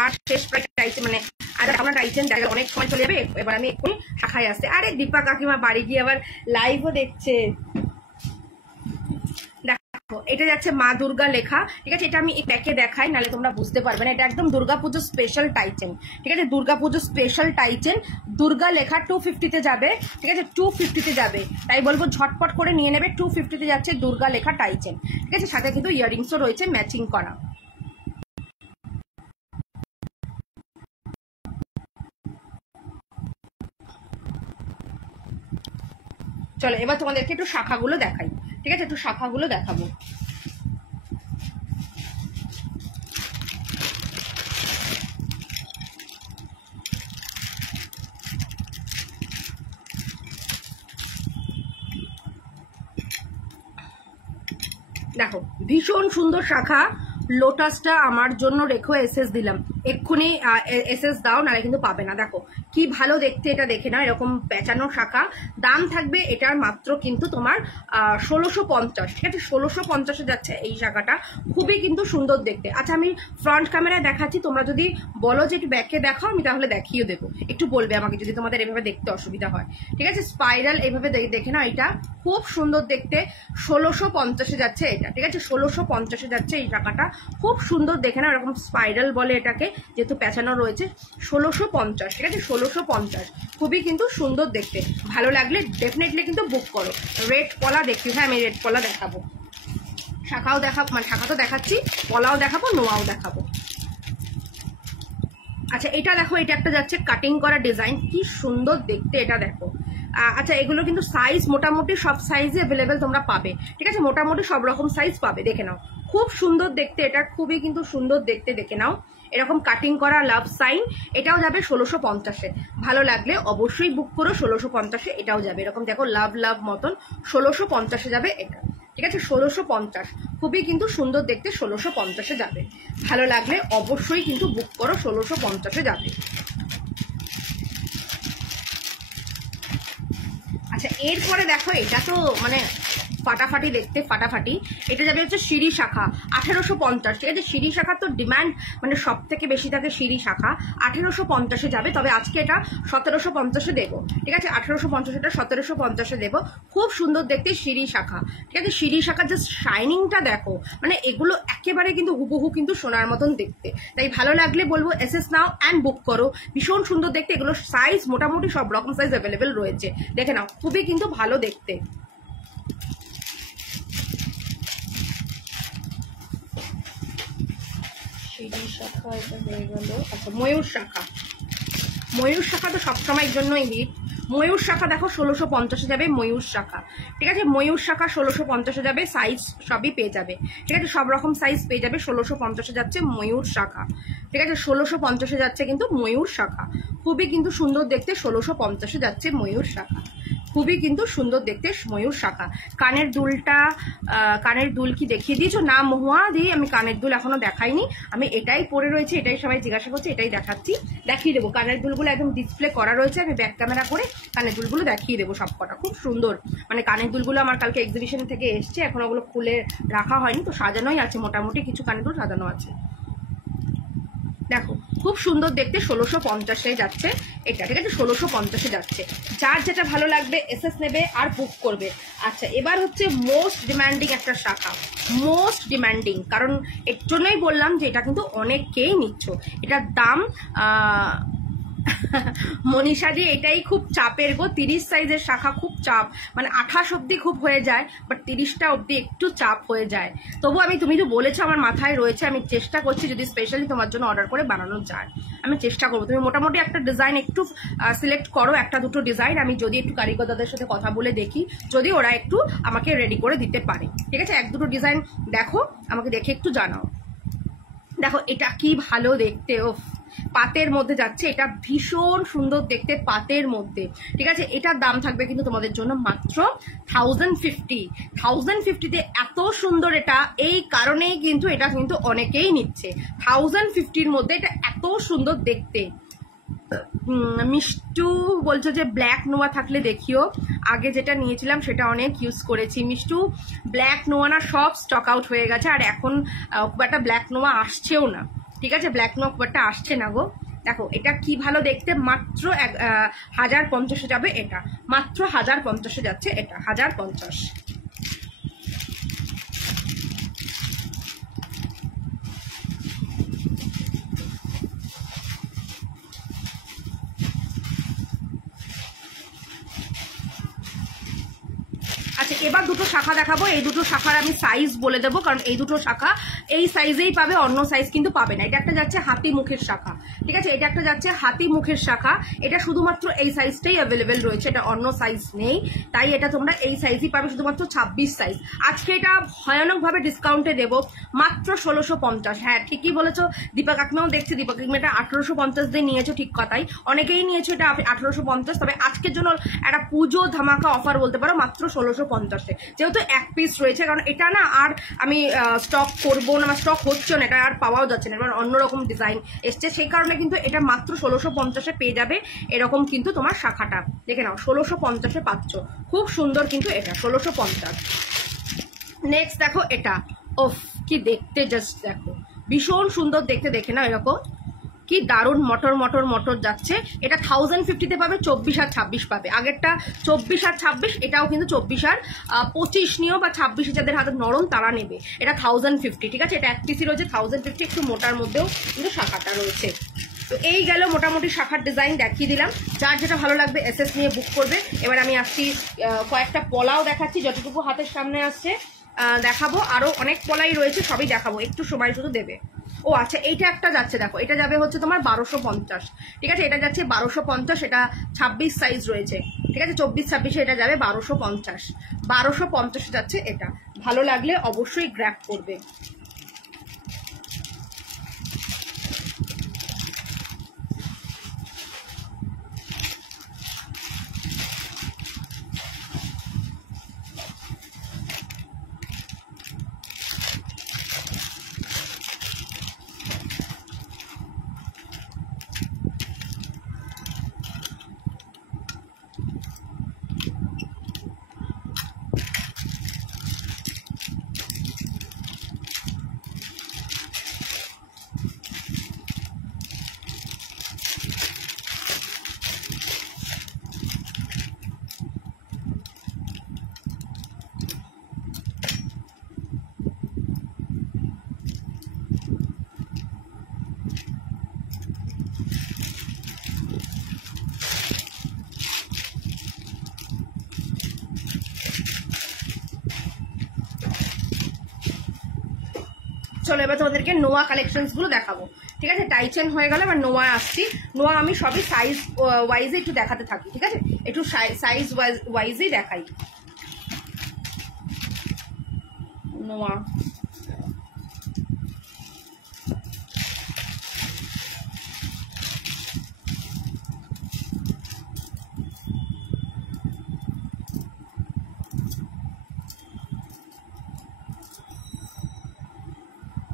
আর শেষ টাইচেন, মানে আর আমরা টাইচেন দেখা অনেক সময় চলে যাবে। এবার আমি এক্ষুনি শাখায় আসতে, আরে দীপা কাকিমা বাড়ি গিয়ে আবার লাইভও দেখছে। দেখো এটা যাচ্ছে মা দুর্গা লেখা। ঠিক আছে, এটা আমি প্যাকে দেখাই, নাহলে তোমরা বুঝতে পারবে না। এটা একদম দুর্গাপুজো স্পেশাল টাইচেন। ঠিক আছে, দুর্গাপুজো স্পেশাল টাইচেন, দুর্গা লেখা 250-তে যাবে। ঠিক আছে, 250-তে যাবে, তাই বলবো ঝটপট করে নিয়ে নেবে। 250-তে যাচ্ছে দুর্গা লেখা টাইচেন। ঠিক আছে, সাথে কিন্তু ইয়াররিংসও রয়েছে ম্যাচিং করা। চলো এবার তোমাদেরকে একটু শাখাগুলো দেখাই। ঠিক আছে, একটু শাখাগুলো দেখাবো। দেখো ভীষণ সুন্দর শাখা, লোটাসটা আমার জন্য রেখো, এসএস দিলাম, এক্ষুনি এসএস দাও, নাহলে কিন্তু পাবে না। দেখো কি ভালো দেখতে, এটা দেখে না, এরকম পেঁচানো শাখা। দাম থাকবে এটার মাত্র কিন্তু তোমার 1650। ঠিক আছে, 1650-এ যাচ্ছে এই শাখাটা, খুবই কিন্তু সুন্দর দেখতে। আচ্ছা আমি ফ্রন্ট ক্যামেরায় দেখাচ্ছি, তোমরা যদি বলো যে একটু ব্যাকে দেখাও, আমি তাহলে দেখিয়ে দেবো, একটু বলবে আমাকে যদি তোমাদের এভাবে দেখতে অসুবিধা হয়। ঠিক আছে, স্পাইরাল এইভাবে দেখে না, এটা খুব সুন্দর দেখতে। 1650-এ যাচ্ছে এটা। ঠিক আছে, 1650-এ যাচ্ছে এই শাখাটা, খুব সুন্দর দেখে না, এরকম স্পাইরাল বলে এটাকে, যেহেতু পেঁচানো রয়েছে। 1650। ঠিক আছে, 1650, খুবই কিন্তু সুন্দর দেখতে। ভালো লাগলে ডেফিনেটলি কিন্তু বুক করো। রেড পলা দেখি, হ্যাঁ আমি রেড পলা দেখাবো, শাখাও দেখাবো, মানে শাখা তো দেখাচ্ছি, পলাও দেখাবো, নোয়াও দেখাবো। আচ্ছা এটা দেখো, এটা একটা যাচ্ছে কাটিং করা ডিজাইন, কি সুন্দর দেখতে এটা দেখো। আচ্ছা এগুলো কিন্তু সাইজ মোটামুটি সব সাইজে অ্যাভেলেবেল তোমরা পাবে। ঠিক আছে, মোটামুটি সব রকম সাইজ পাবে, দেখে নাও, খুব সুন্দর দেখতে এটা, খুবই কিন্তু সুন্দর দেখতে, দেখে নাও। এরকম কাটিং করা লাভ সাইন, এটাও যাবে 1650-এ। ভালো লাগলে অবশ্যই বুক করো, 1650-এ এটাও যাবে। এরকম দেখো লাভ লাভ মতন, 1650-এ যাবে এটা। ঠিক আছে, 1650, খুবই কিন্তু সুন্দর দেখতে, 1650-এ যাবে। ভালো লাগলে অবশ্যই কিন্তু বুক করো, 1650-এ যাবে। আচ্ছা এরপরে দেখো, এটা তো মানে ফাটাফাটি দেখতে, ফাটাফাটি। এটা যাবে হচ্ছে সিঁড়ি শাখা, 1850। ঠিক আছে, সিঁড়ি শাখার তো ডিমান্ড মানে সব থেকে বেশি থাকে সিঁড়ি শাখা, 1850-এ যাবে। তবে আজকে এটা 1750-এ দেবো। ঠিক আছে, 1850, এটা 1750-এ দেবো। খুব সুন্দর দেখতে সিঁড়ি শাখা। ঠিক আছে, সিঁড়ি শাখার যে শাইনিংটা দেখো, মানে এগুলো একেবারে কিন্তু হুবহু কিন্তু সোনার মতন দেখতে। তাই ভালো লাগলে বলবো এসএস নাও অ্যান্ড বুক করো, ভীষণ সুন্দর দেখতে। এগুলো সাইজ মোটামুটি সব রকম সাইজ অ্যাভেলেবেল রয়েছে, দেখে নাও, খুবই কিন্তু ভালো দেখতে। সিঁড়ি শাখা এটা হয়ে গেল। আচ্ছা ময়ূর শাখা, ময়ূর শাখা তো সবসময়ের জন্যই হিট। ময়ূর শাখা দেখো 1650-এ যাবে ময়ূর শাখা। ঠিক আছে, ময়ূর শাখা 1650-এ যাবে, সাইজ সবই পেয়ে যাবে। ঠিক আছে, সব রকম সাইজ পেয়ে যাবে। 1650-এ যাচ্ছে ময়ূর শাখা। ঠিক আছে, 1650-এ যাচ্ছে কিন্তু ময়ূর শাখা, খুবই কিন্তু সুন্দর দেখতে। 1650-এ যাচ্ছে ময়ূর শাখা, খুবই কিন্তু সুন্দর দেখতে ময়ূর শাখা। কানের দুলটা, কানের দুল কি দেখিয়ে দিয়েছো? না মহুয়া দিই, আমি কানের দুল এখনো দেখাইনি, আমি এটাই পরে রয়েছে, এটাই সবাই জিজ্ঞাসা করছে, এটাই দেখাচ্ছি, দেখিয়ে দেবো। কানের দুলগুলো একদম ডিসপ্লে করা রয়েছে, আমি ব্যাক ক্যামেরা করে কানের দুলগুলো দেখিয়ে দেবো সবকটা। খুব সুন্দর, মানে কানের দুলগুলো আমার কালকে এক্সিবিশন থেকে এসছে, এখন ওগুলো খুলে রাখা হয়নি, তো সাজানোই আছে, মোটামুটি কিছু কানের দুল সাজানো আছে। দেখো খুব সুন্দর দেখতে, 1650 যাচ্ছে এটা, ঠিক আছে? 1650 যাচ্ছে। যার যেটা ভালো লাগবে এসএস নেবে আর বুক করবে। আচ্ছা, এবার হচ্ছে মোস্ট ডিমান্ডিং একটা শাখা, মোস্ট ডিমান্ডিং, কারণ এর জন্যই বললাম যে এটা কিন্তু অনেককেই নিচ্ছ। এটার দাম মনীষাদি এটাই খুব চাপের গো, 30 সাইজের শাখা খুব চাপ, মানে 28 অব্দি খুব হয়ে যায়, বাট 30টা অব্দি একটু চাপ হয়ে যায়। তবু তুমি তো বলেছো, আমার মাথায় রয়েছে, আমি চেষ্টা করছি যদি স্পেশালি তোমার জন্য অর্ডার করে বানানো যায়, আমি চেষ্টা করবো। তুমি মোটামুটি একটা ডিজাইন একটু সিলেক্ট করো, একটা দুটো ডিজাইন, আমি যদি একটু কারিগরদের সাথে কথা বলে দেখি, যদি ওরা একটু আমাকে রেডি করে দিতে পারে, ঠিক আছে? এক দুটো ডিজাইন দেখো, আমাকে দেখে একটু জানাও। দেখো এটা কি ভালো দেখতে, ওফ, পাতের মধ্যে যাচ্ছে, এটা ভীষণ সুন্দর দেখতে পাতের মধ্যে, ঠিক আছে? এটার দাম থাকবে কিন্তু তোমাদের জন্য মাত্র 1050 এত সুন্দর এটা, এই কারণেই কিন্তু এটা কিন্তু অনেকেই নিচ্ছে। 1050-র মধ্যে এটা এত সুন্দর দেখতে। মিষ্টু বলছো যে ব্ল্যাক নোয়া থাকলে দেখিও, আগে যেটা নিয়েছিলাম সেটা অনেক ইউজ করেছি। মিষ্টু, ব্ল্যাক নোয়া না সব স্টক আউট হয়ে গেছে, আর এখন খুব একটা ব্ল্যাক নোয়া আসছেও না, ঠিক আছে? ব্ল্যাক নোয়া খুব একটা আসছে না গো। দেখো এটা কি ভালো দেখতে, মাত্র 1050 যাবে এটা, মাত্র 1050 যাচ্ছে এটা, 1050। আচ্ছা, এবার দুটো শাখা দেখাবো। এই দুটো শাখার আমি সাইজ বলে দেবো, কারণ এই দুটো শাখা এই সাইজেই পাবে, অন্য সাইজ কিন্তু পাবে না। এটা একটা যাচ্ছে হাতি মুখের শাখা, ঠিক আছে? এটা একটা যাচ্ছে হাতি মুখের শাখা, এটা শুধুমাত্র এই সাইজটাই অ্যাভেলেবেল রয়েছে, এটা অন্য সাইজ নেই, তাই এটা তোমরা এই সাইজই পাবে, শুধুমাত্র 26 সাইজ। আজকে এটা ভয়ানকভাবে ডিসকাউন্টে দেবো, মাত্র 1650। হ্যাঁ, ঠিকই বলেছো, দীপা কাকিমাও দেখছি, দীপা কাকিমা এটা 1850 দিয়ে নিয়েছো, ঠিক কথাই, অনেকেই নিয়েছো এটা 1850। তবে আজকের জন্য একটা পুজো ধামাকা অফার বলতে পারো, মাত্র 1650-এ, যেহেতু এক পিস রয়েছে, কারণ এটা না আর আমি স্টক করবো না, স্টক হচ্ছে না, এটা আর পাওয়াও যাচ্ছে না, এবার অন্যরকম ডিজাইন এসছে, সেই কারণে কিন্তু এটা মাত্র 1650-এ পেয়ে যাবে। এরকম কিন্তু তোমার শাখাটা দেখে নাও, 1650-এ পাচ্ছ, খুব সুন্দর কিন্তু এটা 1650। নেক্সট দেখো এটা, ওফ কি দেখতে, জাস্ট দেখো, ভীষণ সুন্দর দেখতে, দেখে না এরকম কি দারুণ মটর মটর মটর যাচ্ছে। এটা 1050-তে পাবে, 24 আর 26 পাবে। আগেরটা 24 আর 26, এটাও কিন্তু 24 আর 25 নিও, বা 26 যাদের হাতে নরম তারা নেবে। এটা 1050, ঠিক আছে? এটা এক পিসি রয়েছে 1050, একটু মোটার মধ্যেও কিন্তু শাখাটা রয়েছে। তো এই গেল মোটামুটি শাখার ডিজাইন দেখিয়ে দিলাম, যার যেটা ভালো লাগবে এসএস নিয়ে বুক করবে। এবার আমি আসছি কয়েকটা পলাও দেখাচ্ছি, যতটুকু হাতের সামনে আসছে দেখাবো, আরো অনেক পলাই রয়েছে, সবই দেখাবো, একটু সময় শুধু দেবে। ও আচ্ছা, এইটা একটা যাচ্ছে, দেখো এটা যাবে হচ্ছে তোমার 1250, ঠিক আছে? এটা যাচ্ছে 1250, এটা 26 সাইজ রয়েছে, ঠিক আছে? 24-26-এ এটা যাবে 1250, 1250 যাচ্ছে এটা। ভালো লাগলে অবশ্যই গ্র্যাব করবে। চলো এবার তোমাদেরকে নোয়া কালেকশনস গুলো দেখাবো, ঠিক আছে? টাইচেন হয়ে গেল, এবার নোয়া আসছি। নোয়া আমি সবই সাইজ ওয়াইজে একটু দেখাতে থাকি, ঠিক আছে? একটু সাইজ ওয়াইজেই দেখাই। নোয়া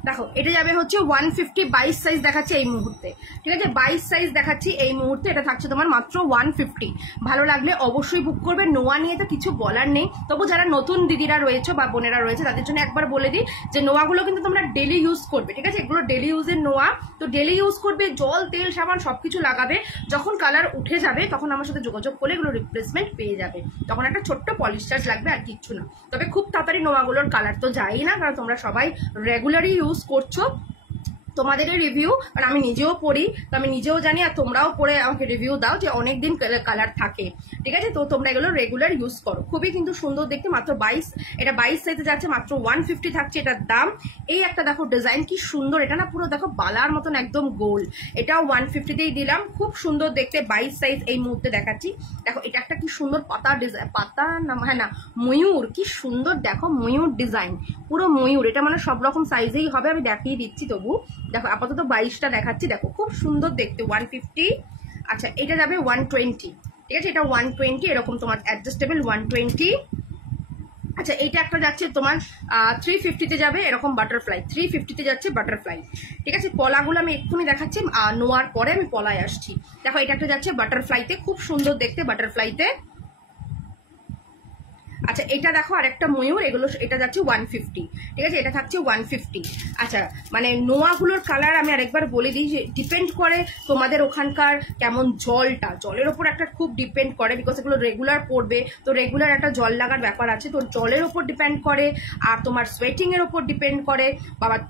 দেখো এটা যাবে হচ্ছে 150, 22 সাইজ দেখাচ্ছে এই মুহূর্তে, ঠিক আছে 22 সাইজ দেখাচ্ছি এই মুহূর্তে। এটা থাকছে তোমার মাত্র 150। ভালো লাগলে অবশ্যই বুক করবে। নোয়া নিয়ে তো কিছু বলার নেই, তবু যারা নতুন দিদিরা রয়েছে বা বোনেরা রয়েছে তাদের জন্য একবার বলে দিই যে নোয়াগুলো কিন্তু তোমরা ডেলি ইউজ করবে, ঠিক আছে, এগুলো ডেলি ইউজের নোয়া, তো ডেলি ইউজ করবে, জল তেল সাবান সবকিছু লাগাবে। যখন কালার উঠে যাবে তখন আমার সাথে যোগাযোগ করলে এগুলো রিপ্লেসমেন্ট পেয়ে যাবে, তখন একটা ছোট্ট পলিশ চার্জ লাগবে আর কিচ্ছু না। তবে খুব তাড়াতাড়ি নোয়াগুলোর কালার তো যায়ই না, কারণ তোমরা সবাই রেগুলারই ইউজ করছো। তোমাদের রিভিউ, কারণ আমি নিজেও পড়ি, তো আমি নিজেও জানি, আর তোমরাও পড়ে আমাকে রিভিউ দাও যে অনেকদিন কালার থাকে, ঠিক আছে। তো তোমরা এগুলো রেগুলার ইউজ করো, খুবই কিন্তু সুন্দর দেখতে। মাত্র 22, এটা 22 সাইজে যাচ্ছে, মাত্র 150 থাকছে এটার দাম। এই একটা দেখো ডিজাইন কি সুন্দর, এটা না পুরো দেখো বালার মতন একদম গোল, এটাও 150তেই দিলাম, খুব সুন্দর দেখতে। 22 সাইজ এই মুহূর্তে দেখাচ্ছি। দেখো এটা একটা কি সুন্দর পাতা ডিজাইন, পাতা না হ্যাঁ না ময়ূর, কি সুন্দর দেখো ময়ূর ডিজাইন, পুরো ময়ূর। এটা মানে সব রকম সাইজেই হবে, আমি দেখিয়ে দিচ্ছি তবু। দেখো আপাতত 22টা দেখাচ্ছি, দেখো খুব সুন্দর দেখতে 150। আচ্ছা এটা যাবে 120, ঠিক আছে, এটা 120 এরকম তোমার অ্যাডজাস্টেবল 120। আচ্ছা এইটা একটা যাচ্ছে তোমার 350-তে যাবে এরকম বাটারফ্লাই, 350-তে যাচ্ছে বাটারফ্লাই, ঠিক আছে। পলাগুলো আমি এক্ষুনি দেখাচ্ছি, নোয়ার পরে আমি পলায় আসছি। দেখো এটা একটা যাচ্ছে বাটারফ্লাইতে, খুব সুন্দর দেখতে বাটারফ্লাইতে। আচ্ছা এটা দেখো আরেকটা ময়ূর, এগুলো এটা যাচ্ছে 150, ঠিক আছে, এটা থাকছে 150। আচ্ছা মানে নোয়াগুলোর কালার আমি আরেকবার বলে দিই যে ডিপেন্ড করে তোমাদের ওখানকার কেমন জলটা, জলের ওপর একটা খুব ডিপেন্ড করে, বিকজ এগুলো রেগুলার পড়বে, তো রেগুলার একটা জল লাগার ব্যাপার আছে, তো জলের ওপর ডিপেন্ড করে, আর তোমার সোয়েটিং এর ওপর ডিপেন্ড করে,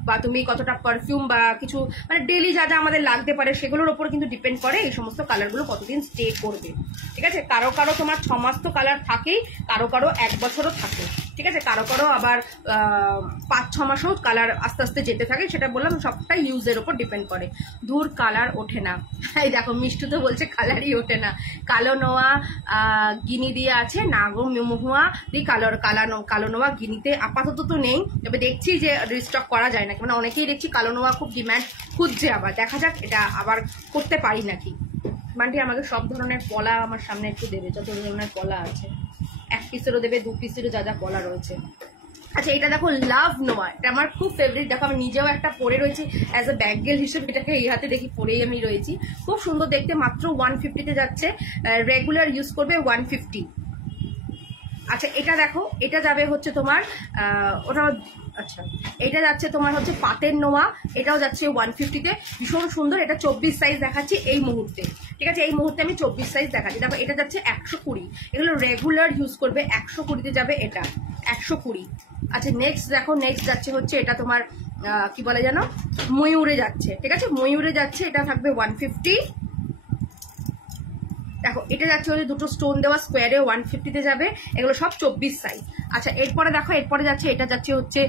বা তুমি কতটা পারফিউম বা কিছু মানে ডেলি যা যা আমাদের লাগতে পারে সেগুলোর ওপর কিন্তু ডিপেন্ড করে এই সমস্ত কালারগুলো কতদিন স্টে করবে, ঠিক আছে। কারো কারো তোমার 6 মাস তো কালার থাকেই, কারো কারো 1 বছরও থাকে, ঠিক আছে, কারো কারো আবার 5-6 মাসও কালার আস্তে আস্তে যেতে থাকে, সেটা বললাম সবটাই ইউজের ওপর ডিপেন্ড করে। দূর কালার ওঠে না, এই দেখো মিষ্টু তো বলছে কালারই ওঠে না। কালো নোয়া গিনি দিয়ে আছে, নাগো মহুয়া দিয়ে কালো নোয়া গিনিতে আপাতত তো নেই, তবে দেখছি যে রিস্টক করা যায় নাকি, মানে অনেকেই দেখছি কালো নোয়া খুব ডিম্যান্ড খুঁজছে, আবার দেখা যাক এটা আবার করতে পারি নাকি। মানটি আমাকে সব ধরনের পলা আমার সামনে একটু দেবে, যত ধরনের পলা আছে, 1 পিসেরও দেবে, 2 পিসেরও যা যা পলা রয়েছে। আচ্ছা এটা দেখো লাভ নোয়া, এটা আমার খুব ফেভারিট, দেখো আমি নিজেও একটা পরে রয়েছি অ্যাজ এ ব্যাগগেল হিসেবে, এটাকে এই হাতে দেখি পরেই আমি রয়েছি, খুব সুন্দর দেখতে, মাত্র 150-তে যাচ্ছে, রেগুলার ইউজ করবে 150। আচ্ছা এটা দেখো এটা যাবে হচ্ছে তোমার ওটা, আচ্ছা এটা যাচ্ছে তোমার হচ্ছে পাতের নোয়া, এটাও যাচ্ছে 150-তে, ভীষণ সুন্দর। এটা 24 সাইজ দেখাচ্ছি এই মুহূর্তে, ঠিক আছে, এই মুহূর্তে আমি 24 সাইজ দেখাচ্ছি। দেখো এটা যাচ্ছে 120, এগুলো রেগুলার ইউজ করবে, 120-তে যাবে এটা 120। আচ্ছা নেক্সট দেখো, নেক্সট যাচ্ছে হচ্ছে এটা তোমার কি বলে জানো, ময়ূরে যাচ্ছে, ঠিক আছে, ময়ূরে যাচ্ছে, এটা থাকবে 150। দেখো এটা যাচ্ছে ওই দুটো স্টোন দেওয়া স্কোয়ারে 150-তে যাবে, এগুলো সব 24 সাইজ। আচ্ছা এরপরে দেখো, এরপরে যাচ্ছে এটা যাচ্ছে হচ্ছে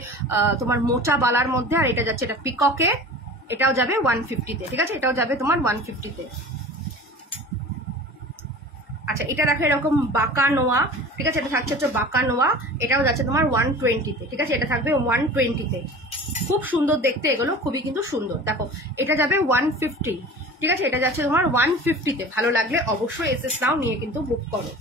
তোমার মোটা বালার মধ্যে, আর এটা যাচ্ছে এটা পিককে, এটাও যাবে 150-তে, ঠিক আছে, এটাও যাবে তোমার 150-তে। আচ্ছা এটা দেখো এরকম বাঁকা নোয়া, ঠিক আছে, এটা থাকছে হচ্ছে বাঁকা নোয়া, এটাও যাচ্ছে তোমার 120-তে, ঠিক আছে, এটা থাকবে 120-তে, খুব সুন্দর দেখতে, এগুলো খুবই কিন্তু সুন্দর। দেখো এটা যাবে 150, ঠিক আছে, এটা যাচ্ছে তোমার 150-তে। ভালো লাগলে অবশ্যই এসএস নাও নিয়ে কিন্তু বুক করো।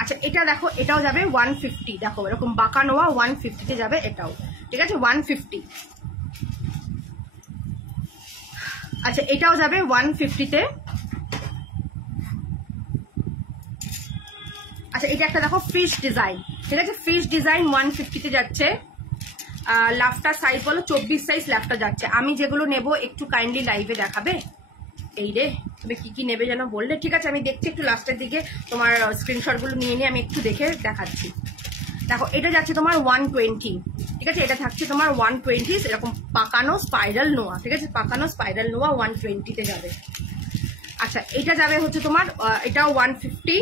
আচ্ছা এটা দেখো এটাও যাবে 150, দেখো এরকম বাঁকা নোয়া 150-তে যাবে এটাও, ঠিক আছে 150। আচ্ছা এটাও যাবে 150-তে। আচ্ছা এটা একটা দেখো ফিশ ডিজাইন, ঠিক আছে, ফিশ ডিজাইন 150-তে যাচ্ছে। লাফটা সাইজ বলো 24 সাইজ লাফটা যাচ্ছে। আমি যেগুলো নেব একটু কাইন্ডলি লাইভে দেখাবে। এই রে তুমি কি কি নেবে যেন বললে, ঠিক আছে আমি দেখছি একটু লাস্টের দিকে, তোমার স্ক্রিনশটগুলো নিয়ে নিয়ে আমি একটু দেখে দেখাচ্ছি। দেখো এটা যাচ্ছে তোমার 120, ঠিক আছে, এটা থাকছে তোমার 120, এরকম পাকানো স্পাইরাল নোয়া, ঠিক আছে, পাকানো স্পাইরাল নোয়া 120-তে যাবে। আচ্ছা এটা যাবে হচ্ছে তোমার এটাও 150।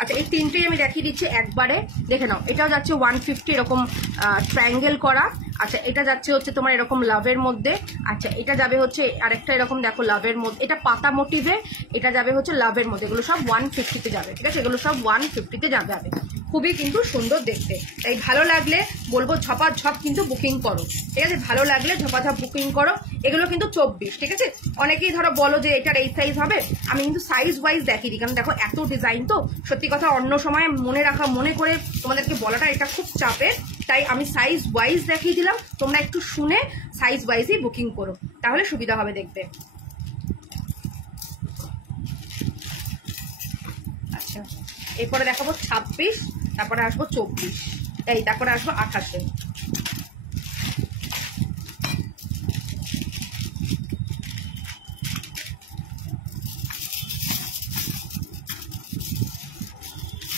আচ্ছা এই তিনটেই আমি দেখিয়ে দিচ্ছি একবারে, দেখে নাও। এটাও যাচ্ছে 150, এরকম ট্রায়াঙ্গেল করা। আচ্ছা এটা যাচ্ছে হচ্ছে তোমার এরকম লাভের মধ্যে। আচ্ছা এটা যাবে হচ্ছে আরেকটা এরকম দেখো লাভের মধ্যে, এটা পাতা মোটিভে, এটা যাবে হচ্ছে লাভের মধ্যে, এগুলো সব 150-তে যাবে, ঠিক আছে, এগুলো সব 150-তে যাবে। খুবই কিন্তু সুন্দর দেখতে, তাই ভালো লাগলে বলবো ঝপাঝপ কিন্তু বুকিং করো, ঠিক আছে, ভালো লাগলে ঝপাঝপ বুকিং করো। এগুলো কিন্তু 24, ঠিক আছে। অনেকেই ধরো বলো যে এটার এই সাইজ হবে, আমি কিন্তু সাইজ ওয়াইজ দেখিয়ে দিই, কারণ দেখো এত ডিজাইন তো সত্যি কথা অন্য সময় মনে করে তোমাদেরকে বলাটা এটা খুব চাপের, তাই আমি সাইজ ওয়াইজ দেখিয়ে দিলাম, তোমরা একটু শুনে সাইজ ওয়াইজই বুকিং করো, তাহলে সুবিধা হবে দেখতে। আচ্ছা, এরপরে দেখাবো 26, তারপরে আসবো 24, তারপরে আসবো 28।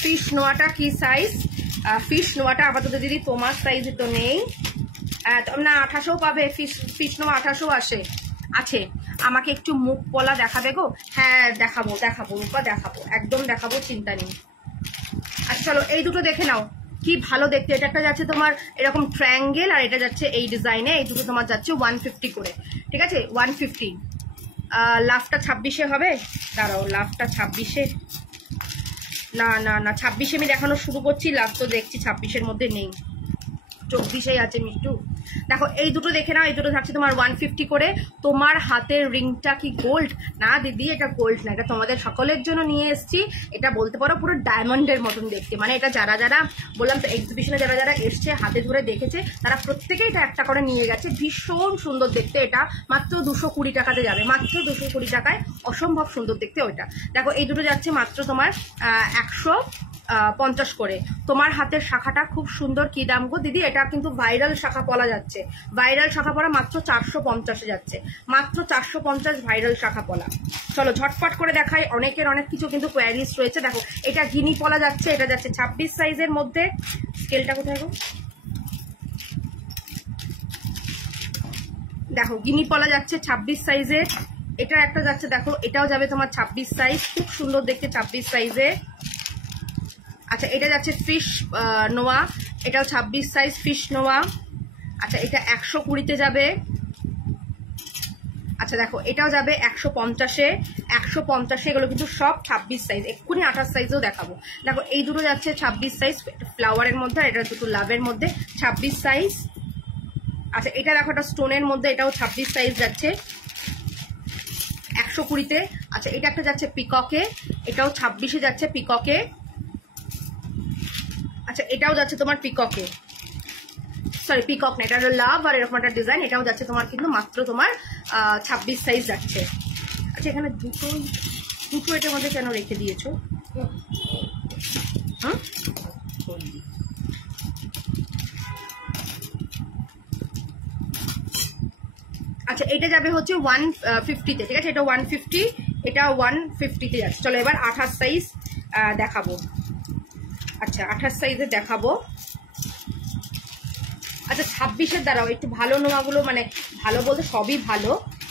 ফিশ নোয়াটা কি সাইজ? ফিশ নোয়াটা আপাতত দিদি তোমার সাইজে তো নেই, না 28ও পাবে, ফিশ নোয়া 28ও আছে। আমাকে একটু মুখ পলা দেখাবে গো? হ্যাঁ দেখাবো রূপা, দেখাবো, একদম দেখাবো, চিন্তা নেই। আচ্ছা চলো এই দুটো দেখে নাও, কি ভালো দেখতে। এটা একটা যাচ্ছে তোমার এরকম ট্রায়াঙ্গেল, আর এটা যাচ্ছে এই ডিজাইনে। এই দুটো তোমার যাচ্ছে 150 করে, ঠিক আছে 150। লাভটা 26-এ হবে, দাঁড়াও লাভটা 26-এ, না 26-এ আমি দেখানো শুরু করছি, লাভ তো দেখছি 26-এর মধ্যে নেই, 24-এই আছে মিট্টু। দেখো এই দুটো দেখে নাও, এই দুটো থাকছে তোমার 150 করে। তোমার হাতের রিংটা কি গোল্ড? না দিদি এটা গোল্ড না, এটা তোমাদের সকলের জন্য নিয়ে এসেছি। এটা বলতে পারো পুরো ডায়মন্ডের মতন দেখতে, মানে এটা যারা বললাম তো এক্সিবিশনে যারা এসছে হাতে ধরে দেখেছে তারা প্রত্যেকেই এটা একটা করে নিয়ে গেছে। ভীষণ সুন্দর দেখতে, এটা মাত্র 220 টাকাতে যাবে, মাত্র 220 টাকায়, অসম্ভব সুন্দর দেখতে ওইটা। দেখো এই দুটো যাচ্ছে মাত্র তোমার 150 করে। তোমার হাতের শাখাটা খুব সুন্দর, কি দাম গো দিদি? এটা কিন্তু ভাইরাল শাখা পলা যাচ্ছে, ভাইরাল শাখা পলা মাত্র 450-এ যাচ্ছে, মাত্র 450 ভাইরাল শাখা পলা। চলো ঝটপট করে দেখাই, অনেকের অনেক কিছু কিন্তু কোয়ারিজ রয়েছে। দেখো এটা গিনি পলা যাচ্ছে, এটা যাচ্ছে 26 সাইজের মধ্যে। স্কেলটা কোথায় গো? দেখো গিনি পলা যাচ্ছে 26 সাইজের। এটা একটা যাচ্ছে, দেখো এটাও যাবে তোমার 26 সাইজ, খুব সুন্দর দেখতে 26 সাইজে। আচ্ছা এটা যাচ্ছে ফিশ নোয়া, এটাও 26 সাইজ ফিশ নোয়া। আচ্ছা এটা 120-তে যাবে। আচ্ছা দেখো এটাও যাবে 150-এ, 150-এ। এগুলো কিন্তু সব 26 সাইজ, এক্ষুনি 28 সাইজও দেখাবো। দেখো এই দুটো যাচ্ছে 26 সাইজ ফ্লাওয়ারের মধ্যে, আর এটা দুটো লাভের মধ্যে 26 সাইজ। আচ্ছা এটা দেখো এটা স্টোনের মধ্যে, এটাও 26 সাইজ যাচ্ছে 120-তে। আচ্ছা এটা একটা যাচ্ছে পিককে, এটাও 26-এ যাচ্ছে পিককে। আচ্ছা এটাও যাচ্ছে তোমার পিককে, সরি পিকক না, এটা হলো লাভ আর এরকম একটা ডিজাইন। এটাও যাচ্ছে তোমার কিন্তু মাত্র তোমার 26 সাইজ যাচ্ছে। আচ্ছা এখানে দুটো এটার মধ্যে কেন রেখে দিয়েছো? আচ্ছা এটা যাবে হচ্ছে 150-তে, ঠিক আছে এটা 150, এটা 150-তে যাচ্ছে। চলো এবার 28 সাইজ দেখাবো। আচ্ছা 28 সাইজে দেখাবো। আচ্ছা 26-এর দ্বারাও একটু ভালো নোয়াগুলো, মানে ভালো বলতে সবই ভালো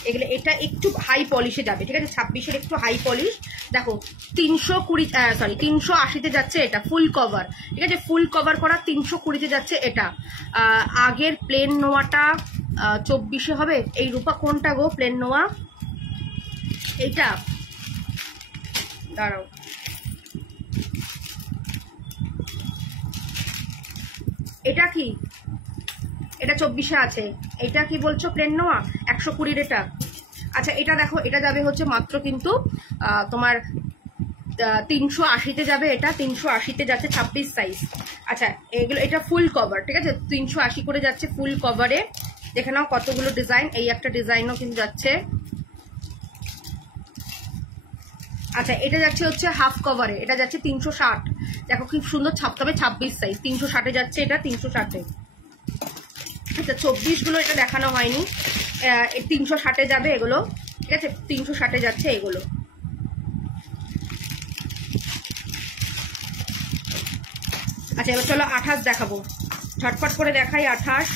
এগুলো, এটা একটু হাই পলিশে যাবে, ঠিক আছে 26-এর একটু হাই পলিশ। দেখো 380-তে যাচ্ছে এটা ফুল কভার, ঠিক আছে ফুল কভার করা 320-তে যাচ্ছে এটা। আগের প্লেন নোয়াটা 24-এ হবে। এই রূপা কোনটা গো প্লেন নোয়া? এইটা দাঁড়াও, এটা কি? এটা 24-এ আছে। এটা কি বলছো প্লেন নোয়া 120-এর এটা? আচ্ছা এটা দেখো এটা যাবে হচ্ছে মাত্র কিন্তু তোমার 380-তে যাবে, এটা 380-তে যাচ্ছে 26 সাইজ। আচ্ছা এগুলো এটা ফুল কভার, ঠিক আছে 380 করে যাচ্ছে ফুল কভারে। দেখে নাও কতগুলো ডিজাইন, এই একটা ডিজাইনও কিন্তু যাচ্ছে। আচ্ছা এটা যাচ্ছে হচ্ছে হাফ কভারে, এটা যাচ্ছে 360। দেখো খুব সুন্দর ছাপ, তবে 26 সাইজ 360-এ যাচ্ছে এটা 360-এ। আচ্ছা 24-গুলো এটা দেখানো হয়নি, 360-এ যাবে এগুলো, ঠিক আছে 360-এ যাচ্ছে এগুলো। আচ্ছা এবার চলো 28 দেখাবো, ঝটপট করে দেখাই 28।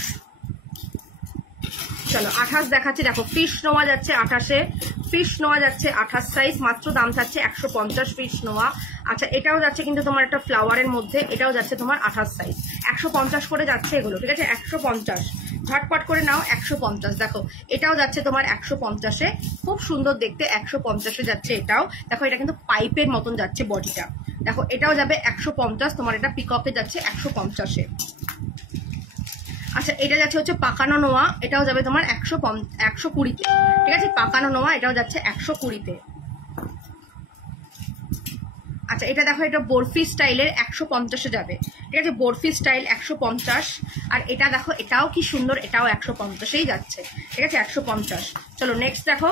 চলো 28 দেখাচ্ছি। দেখো ফিশ নোয়া যাচ্ছে 28-এ, ফিশ নোয়া যাচ্ছে 28 সাইজ, মাত্র দাম থাকছে 150 ফিশ নোয়া। আচ্ছা এটাও যাচ্ছে কিন্তু তোমার একটা ফ্লাওয়ারের মধ্যে, এটাও যাচ্ছে তোমার 28 সাইজ, 150 করে যাচ্ছে এগুলো, ঠিক আছে 150। ঝটপট করে নাও 150। দেখো এটাও যাচ্ছে তোমার 150-এ, খুব সুন্দর দেখতে 150-এ যাচ্ছে এটাও। দেখো এটা কিন্তু পাইপের মতন যাচ্ছে বডিটা। দেখো এটাও যাবে 150, তোমার এটা পিককে যাচ্ছে 150-এ। আচ্ছা এটা যাচ্ছে হচ্ছে পাকানো নোয়া, এটাও যাবে তোমার 120-তে, ঠিক আছে পাকানো নোয়া এটাও যাচ্ছে 120-তে। আচ্ছা এটা দেখো, এটা বরফি স্টাইলের 150-এ যাবে, ঠিক আছে, বরফি স্টাইল 150। আর এটা দেখো, এটাও কি সুন্দর, এটাও 150-এই যাচ্ছে, ঠিক আছে, 150। চলো নেক্সট দেখো,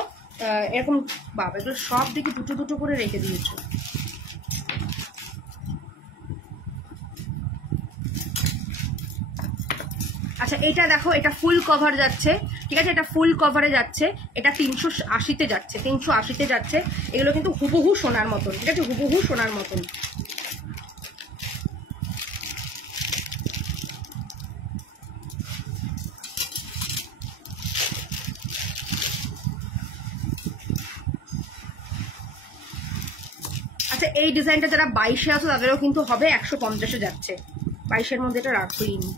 এরকম বাবা এগুলো সব দিকে দুটো দুটো করে রেখে দিয়েছো। আচ্ছা এটা দেখো, এটা ফুল কভার যাচ্ছে, ঠিক আছে, এটা ফুল কভারে যাচ্ছে, এটা 380-তে যাচ্ছে, 380-তে যাচ্ছে। এগুলো কিন্তু হুবহু সোনার মতন, ঠিক আছে, হুবহু সোনার মতন। আচ্ছা এই ডিজাইনটা যারা 22-এ আছো তাদেরও কিন্তু হবে 150-এ যাচ্ছে, 22-এর মধ্যে এটা রাখবই নি।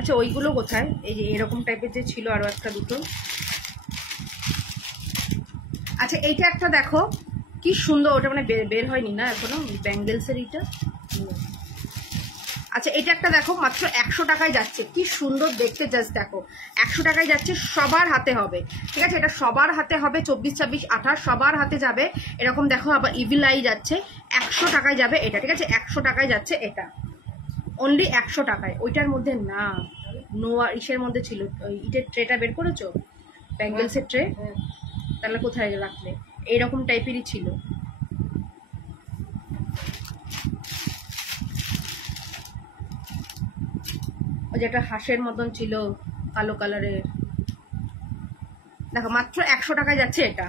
আচ্ছা ওইগুলো কোথায়, এই যে এরকম টাইপের যে ছিল আরো একটা দুটো। আচ্ছা এইটা একটা দেখো কি সুন্দর, ওটা মানে বের হয়নি না এখনো, ব্যাঙ্গেলসের এইটা। আচ্ছা এটা একটা দেখো, মাত্র 100 টাকায় যাচ্ছে, কি সুন্দর দেখতে, জাস্ট দেখো 100 টাকায় যাচ্ছে, সবার হাতে হবে, ঠিক আছে, এটা সবার হাতে হবে, 24, 26, 28 সবার হাতে যাবে। এরকম দেখো আবার ইভিল আই যাচ্ছে, 100 টাকায় যাবে এটা, ঠিক আছে, 100 টাকায় যাচ্ছে এটা, অনলি 100 টাকায়। ওইটার মধ্যে না, নোয়া ইসের মধ্যে ছিল, ইটের ট্রেটা বের করেছো, ব্যাঙ্গেলসের ট্রে, তাহলে কোথায় রাখলে, এইরকম টাইপেরই ছিল। ওই যে একটা হাঁসের মতন ছিল কালো কালারের, দেখো মাত্র 100 টাকায় যাচ্ছে এটা।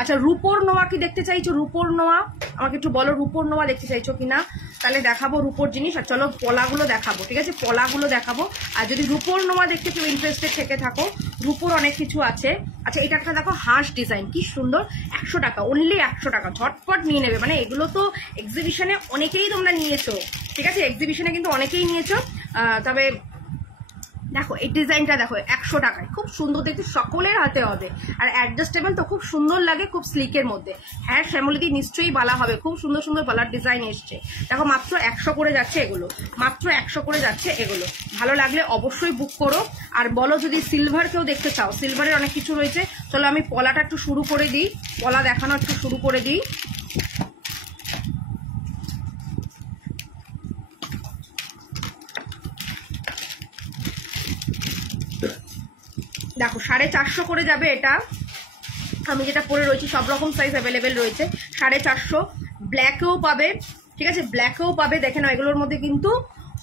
আচ্ছা রূপোর নোয়া কি দেখতে চাইছো, রূপোর নোয়া আমাকে একটু বলো, রূপোর নোয়া দেখতে চাইছো কিনা, তাহলে দেখাবো রূপোর জিনিস। আর চলো পলাগুলো দেখাবো, ঠিক আছে, পলাগুলো দেখাবো। আর যদি রূপোর নোয়া দেখতে কেউ ইন্টারেস্টেড থেকে থাকো, রূপোর অনেক কিছু আছে। আচ্ছা এটা একটা দেখো হাঁস ডিজাইন, কি সুন্দর, 100 টাকা, অনলি 100 টাকা, ঝটপট নিয়ে নেবে। মানে এগুলো তো এক্সিবিশনে অনেকেই তোমরা নিয়েছো, ঠিক আছে, এক্সিবিশনে কিন্তু অনেকেই নিয়েছো। তবে দেখো এই ডিজাইনটা দেখো 100 টাকায়, খুব সুন্দর দেখতে, সকলের হাতে হবে। আর অ্যাডজাস্টেবল তো খুব সুন্দর লাগে, খুব স্লিকের মধ্যে। হ্যাঁ শ্যামলীদি নিশ্চয়ই বালা হবে, খুব সুন্দর সুন্দর বালার ডিজাইন এসছে। দেখো মাত্র 100 করে যাচ্ছে এগুলো, মাত্র 100 করে যাচ্ছে এগুলো। ভালো লাগলে অবশ্যই বুক করো। আর বলো যদি সিলভার কেউ দেখতে চাও, সিলভারের অনেক কিছু রয়েছে। চলো আমি পলাটা একটু শুরু করে দিই, পলা দেখানো একটু শুরু করে দিই। দেখো 450 করে যাবে এটা, আমি যেটা পরে রয়েছি সব রকম সাইজ অ্যাভেলেবেল রয়েছে। 450, ব্ল্যাকেও পাবে, ঠিক আছে, ব্ল্যাকেও পাবে। দেখে নাও এগুলোর মধ্যে কিন্তু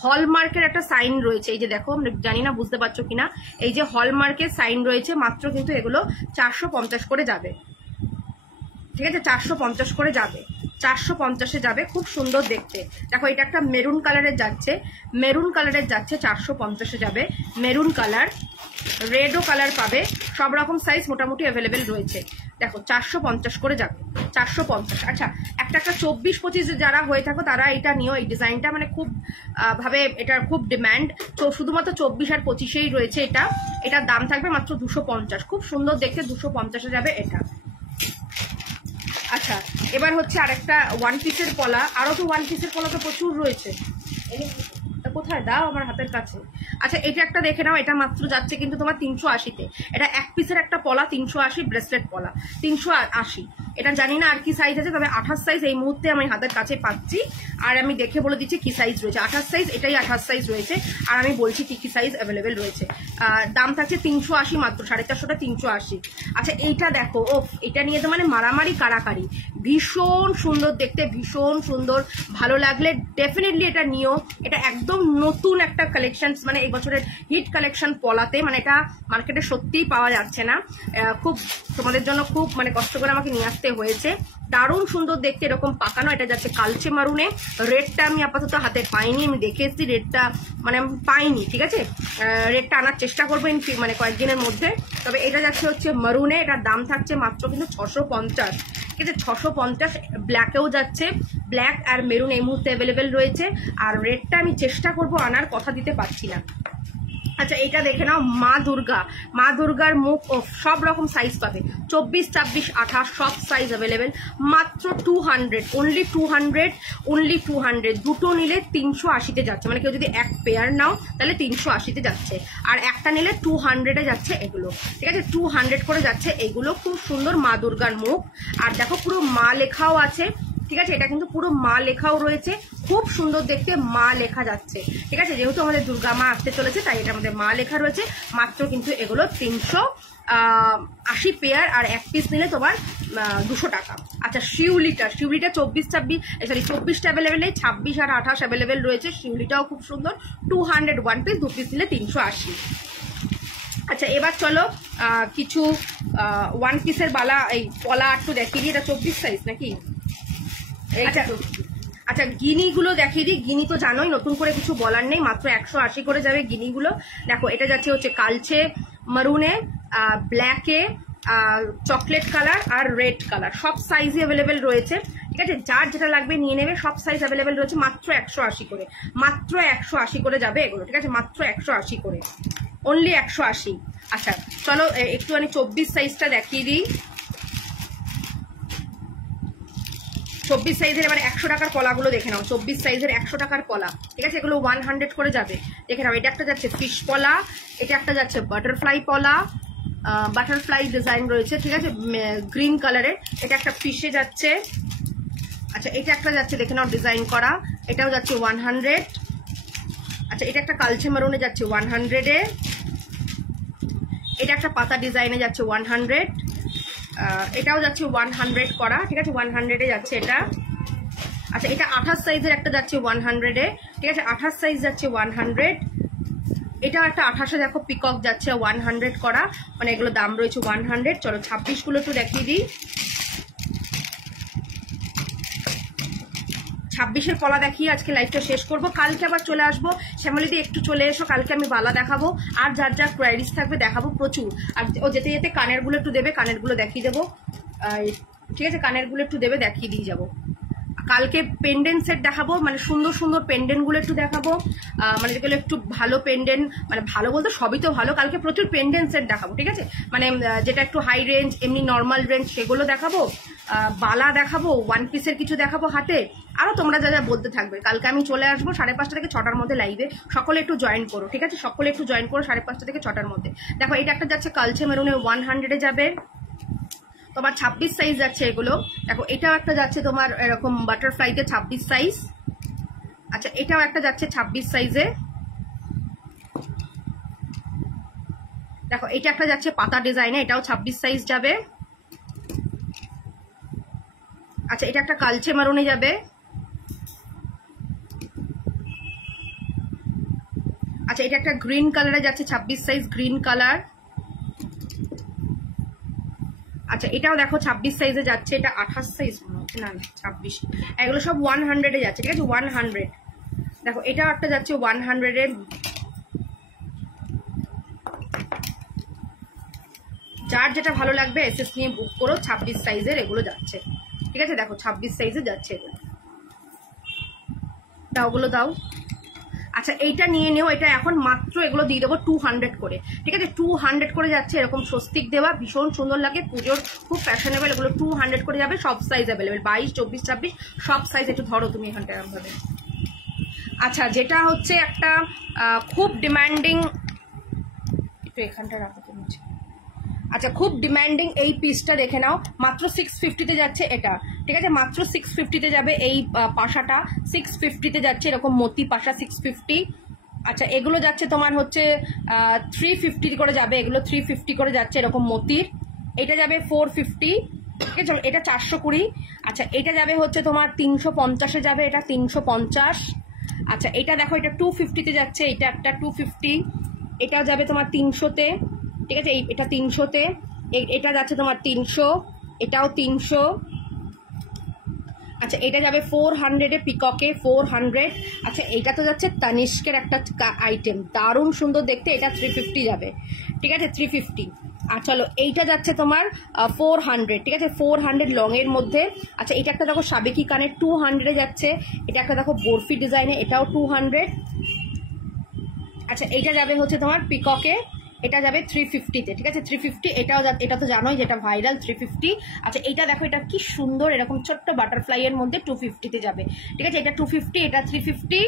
হলমার্কের একটা সাইন রয়েছে, এই যে দেখো, আমরা জানি না বুঝতে পারছো কিনা, এই যে হলমার্কের সাইন রয়েছে। মাত্র কিন্তু এগুলো 450 করে যাবে, ঠিক আছে, 450 করে যাবে, 450-এ যাবে, খুব সুন্দর দেখতে। দেখো এটা একটা মেরুন কালারের যাচ্ছে, মেরুন কালারের যাচ্ছে, 450-এ যাবে, মেরুন কালার। রেডও কালার পাবে, সব রকম সাইজ মোটামুটি অ্যাভেলেবেল রয়েছে। দেখো 450 করে যাবে, 450। আচ্ছা একটা 24-25 যারা হয়ে থাকো তারা এটা নিও, এই ডিজাইনটা মানে খুব ভাবে এটার খুব ডিমান্ড। তো শুধুমাত্র 24 আর 25-এই রয়েছে এটা। এটার দাম থাকবে মাত্র 250, খুব সুন্দর দেখতে, 250-এ যাবে এটা। আচ্ছা এবার হচ্ছে আরেকটা ওয়ান পিসের পলা, আরো তো ওয়ান পিসের পলা তো প্রচুর রয়েছে, কোথায় দাও আমার হাতের কাছে। আচ্ছা এটা একটা দেখে নাও, এটা মাত্র যাচ্ছে কিন্তু তোমার 380-তে। এটা এক পিসের একটা পলা, 380, ব্রেসলেট পলা 380। এটা জানি না আর কি সাইজ আছে, তবে 28 সাইজ এই মুহূর্তে আমি হাতের কাছে পাচ্ছি। আর আমি দেখে বলে দিচ্ছি কি সাইজ রয়েছে, 28 সাইজ, এটাই 28 সাইজ রয়েছে। আর আমি বলছি কি কি সাইজ অ্যাভেলেবেল রয়েছে। দাম থাকছে 380 মাত্র, 450-টা 380। আচ্ছা এইটা দেখো, ও এটা নিয়ে তো মানে মারামারি কারাকারি, ভীষণ সুন্দর দেখতে, ভীষণ সুন্দর, ভালো লাগলে ডেফিনেটলি এটা নিও। এটা একদম নতুন একটা কালেকশন, মানে এই বছরের হিট কালেকশন পলাতে, মানে এটা মার্কেটে সত্যিই পাওয়া যাচ্ছে না। খুব তোমাদের জন্য খুব মানে কষ্ট করে আমাকে নিয়ে আসতে দেখতে হয়েছে, দারুণ সুন্দর দেখতে, এরকম পাকানো। এটা যাচ্ছে কালচে মারুনে। রেডটা আমি আপাতত হাতে পাইনি, আমি দেখে এসেছি রেডটা মানে আমি পাইনি, ঠিক আছে। রেডটা আনার চেষ্টা করবো মানে কয়েকদিনের মধ্যে। তবে এটা যাচ্ছে হচ্ছে মারুনে, এটার দাম থাকছে মাত্র কিন্তু 650, ঠিক আছে। 650। ব্ল্যাকেও যাচ্ছে, ব্ল্যাক আর মেরুন এই মুহূর্তে অ্যাভেলেবেল রয়েছে। আর রেডটা আমি চেষ্টা করবো আনার, কথা দিতে পারছি না। আচ্ছা এটা দেখে নাও, মা দুর্গা। মা দুর্গার মুখ সব রকম সাইজ পাবে, 24, 24, 28 সব সাইজ অ্যাভেলেবেল। মাত্র 200, অনলি 200, অনলি 200। দুটো নিলে 380-তে যাচ্ছে, মানে কেউ যদি এক পেয়ার নাও তাহলে 380-তে যাচ্ছে, আর একটা নিলে 200-এ যাচ্ছে এগুলো, ঠিক আছে। 200 করে যাচ্ছে এগুলো। খুব সুন্দর মা দুর্গার মুখ। আর দেখো পুরো মা লেখাও আছে, ঠিক আছে। এটা কিন্তু পুরো মা লেখাও রয়েছে, খুব সুন্দর দেখতে মা লেখা যাচ্ছে, ঠিক আছে। যেহেতু আমাদের দুর্গা মা আসতে চলেছে তাই এটা আমাদের মা লেখা রয়েছে। মাত্র কিন্তু এগুলো 380 পেয়ার, আর এক পিস নিলে তোমার 200 টাকা। আচ্ছা শিউলিটা 24টা অ্যাভেলেবেল নেই, 26 আর 28 অ্যাভেলেবেল রয়েছে। শিউলিটাও খুব সুন্দর, 200 ওয়ান পিস, 2 পিস নিলে 380। আচ্ছা এবার চলো কিছু ওয়ান পিসের বালা এই পলা একটু দেখিয়ে দিই। এটা 24 সাইজ নাকি? আচ্ছা গিনিগুলো দেখিয়ে দিই। গিনি তো জানোই, নতুন করে কিছু বলার নেই, মাত্র 180 করে যাবে গিনিগুলো। দেখো এটা যাচ্ছে হচ্ছে কালচে মারুনে, ব্ল্যাকে, চকলেট কালার আর রেড কালার, সব সাইজে অ্যাভেলেবেল রয়েছে, ঠিক আছে। যার যেটা লাগবে নিয়ে নেবে, সব সাইজ অ্যাভেলেবেল রয়েছে। মাত্র 180 করে, মাত্র 180 করে যাবে এগুলো, ঠিক আছে। মাত্র 180 করে, অনলি 180। আচ্ছা চলো একটুখানি 24 সাইজটা দেখিয়ে দিই। 24 সাইজের এবার 100 টাকার পলাগুলো দেখে নাও। 24 সাইজের 100 টাকার পলা, ঠিক আছে। এগুলো 100 করে যাবে, দেখে নাও। এটা একটা যাচ্ছে ফিশ পলা, এটা একটা যাচ্ছে বাটারফ্লাই পলা, বাটারফ্লাই ডিজাইন রয়েছে, ঠিক আছে, গ্রিন কালারের। এটা একটা ফিশে যাচ্ছে। আচ্ছা এটা একটা যাচ্ছে দেখে নাও ডিজাইন করা, এটাও যাচ্ছে 100। আচ্ছা এটা একটা কালচে মারুনে যাচ্ছে 100-এ। এটা একটা পাতা ডিজাইনে যাচ্ছে 100। এটাও যাচ্ছে 100 করা, ঠিক আছে, 100-এ যাচ্ছে এটা। আচ্ছা এটা 28 সাইজের একটা যাচ্ছে 100-এ, ঠিক আছে। 28 সাইজ যাচ্ছে 100। এটাও একটা 28-এ দেখো পিকক যাচ্ছে 100 করা, মানে এগুলো দাম রয়েছে 100। চলো 26 গুলো একটু দেখিয়ে দিই। 26-এর পলা দেখিয়ে আজকে লাইভটা শেষ করব। কালকে আবার চলে আসবো। শ্যামলিদি একটু চলে এসো, কালকে আমি বালা দেখাবো, আর যার যার কোয়ারিজ থাকবে দেখাবো প্রচুর। আর ও যেতে যেতে কানের গুলো একটু দেবে, কানের গুলো দেখিয়ে দেবো, ঠিক আছে। কানের গুলো একটু দেবে, দেখিয়ে দিয়ে যাবো। কালকে পেন্ডেন্ট সেট দেখাবো, মানে সুন্দর সুন্দর পেন্ডেন্ট গুলো একটু দেখাবো, মানে যেগুলো একটু ভালো পেন্ডেন্ট, মানে ভালো বলতে সবই তো ভালো। কালকে প্রচুর পেন্ডেন্ট সেট দেখাবো, ঠিক আছে, মানে যেটা একটু হাই রেঞ্জ, এমনি নর্মাল রেঞ্জ সেগুলো দেখাবো, বালা দেখাবো, ওয়ান পিসের কিছু দেখাবো হাতে। আরো তোমরা যা যা বলতে থাকবে। কালকে আমি চলে আসবো 5:30 থেকে 6টার মধ্যে লাইভে, সকলে একটু জয়েন করো, ঠিক আছে। সকলে একটু জয়েন করো 5:30 থেকে 6টার মধ্যে। দেখো এটা একটা যাচ্ছে কালচে মেরুনে 100-এ যাবে, তোমার 26 সাইজ যাচ্ছে এগুলো। দেখো এটাও একটা যাচ্ছে তোমার এরকম বাটারফ্লাইতে 26 সাইজ। আচ্ছা এটাও একটা যাচ্ছে 26 সাইজে। দেখো এটা একটা যাচ্ছে পাতা ডিজাইনে, এটাও 26 সাইজ যাবে। আচ্ছা এটা একটা কালচে মারুনে যাবে। আচ্ছা এটা একটা গ্রিন কালারে যাচ্ছে 26 সাইজ, গ্রিন কালার। আচ্ছা এটাও দেখো 26 সাইজে যাচ্ছে, এটা 28 সাইজ না 26, এগুলো সব 100-এ যাচ্ছে, ঠিক আছে, 100। দেখো এটাও একটা যাচ্ছে 100-এর। যার যেটা ভালো লাগবে এসএস নিয়ে বুক করো। 26 সাইজের এগুলো যাচ্ছে, ঠিক আছে। দেখো 26 সাইজে যাচ্ছে এগুলো, দাও ওগুলো দাও। আচ্ছা এইটা নিয়ে নিও, এটা এখন মাত্র এগুলো দিয়ে দেবো 200 করে, ঠিক আছে। 200 করে যাচ্ছে, এরকম স্বস্তিক দেওয়া, ভীষণ সুন্দর লাগে, পুজোর খুব ফ্যাশনেবল। এগুলো 200 করে যাবে, সব সাইজ অ্যাভেলেবেল, 22, 24, 26 সব সাইজ। একটু ধরো তুমি এখানটা এরকম ভাবে। আচ্ছা যেটা হচ্ছে একটা খুব ডিমান্ডিং, একটু এখানটা রাখো তুমি। আচ্ছা খুব ডিমান্ডিং এই পিসটা দেখে নাও, মাত্র 650-তে যাচ্ছে এটা, ঠিক আছে। মাত্র 650-তে যাবে এই পাশাটা, 650-তে যাচ্ছে এরকম মতি পাশা 650। আচ্ছা এগুলো যাচ্ছে তোমার হচ্ছে 350 করে যাবে, এগুলো 350 করে যাচ্ছে এরকম মতির। এটা যাবে 450, ঠিক আছে। এটা 420। আচ্ছা এটা যাবে হচ্ছে তোমার 350-এ যাবে, এটা 350। আচ্ছা এটা দেখো এটা 250-তে যাচ্ছে, এটা একটা 250। এটা যাবে তোমার 300-তে, ঠিক আছে। এটা 300-তে, এটা যাচ্ছে তোমার 300, এটাও 300। আচ্ছা এটা যাবে 400-এ, পিককে 400। আচ্ছা এইটা তো যাচ্ছে তানিষ্কের একটা আইটেম, দারুণ সুন্দর দেখতে, এটা 350 যাবে, ঠিক আছে 350। আর চলো এইটা যাচ্ছে তোমার 400, ঠিক আছে 400 লং এর মধ্যে। আচ্ছা এটা একটা দেখো সাবেকি কানের 200-এ যাচ্ছে, এটা একটা দেখো বরফি ডিজাইনে, এটাও 200। আচ্ছা এইটা যাবে হচ্ছে তোমার পিককে, এটা যাবে 350-তে, ঠিক আছে 350। এটা তো জানোই যেটা ভাইরাল 350। আচ্ছা এইটা দেখো, এটা কি সুন্দর, এরকম ছোট্ট বাটারফ্লাই এর মধ্যে 250-তে যাবে, ঠিক আছে এটা 250, এটা 350,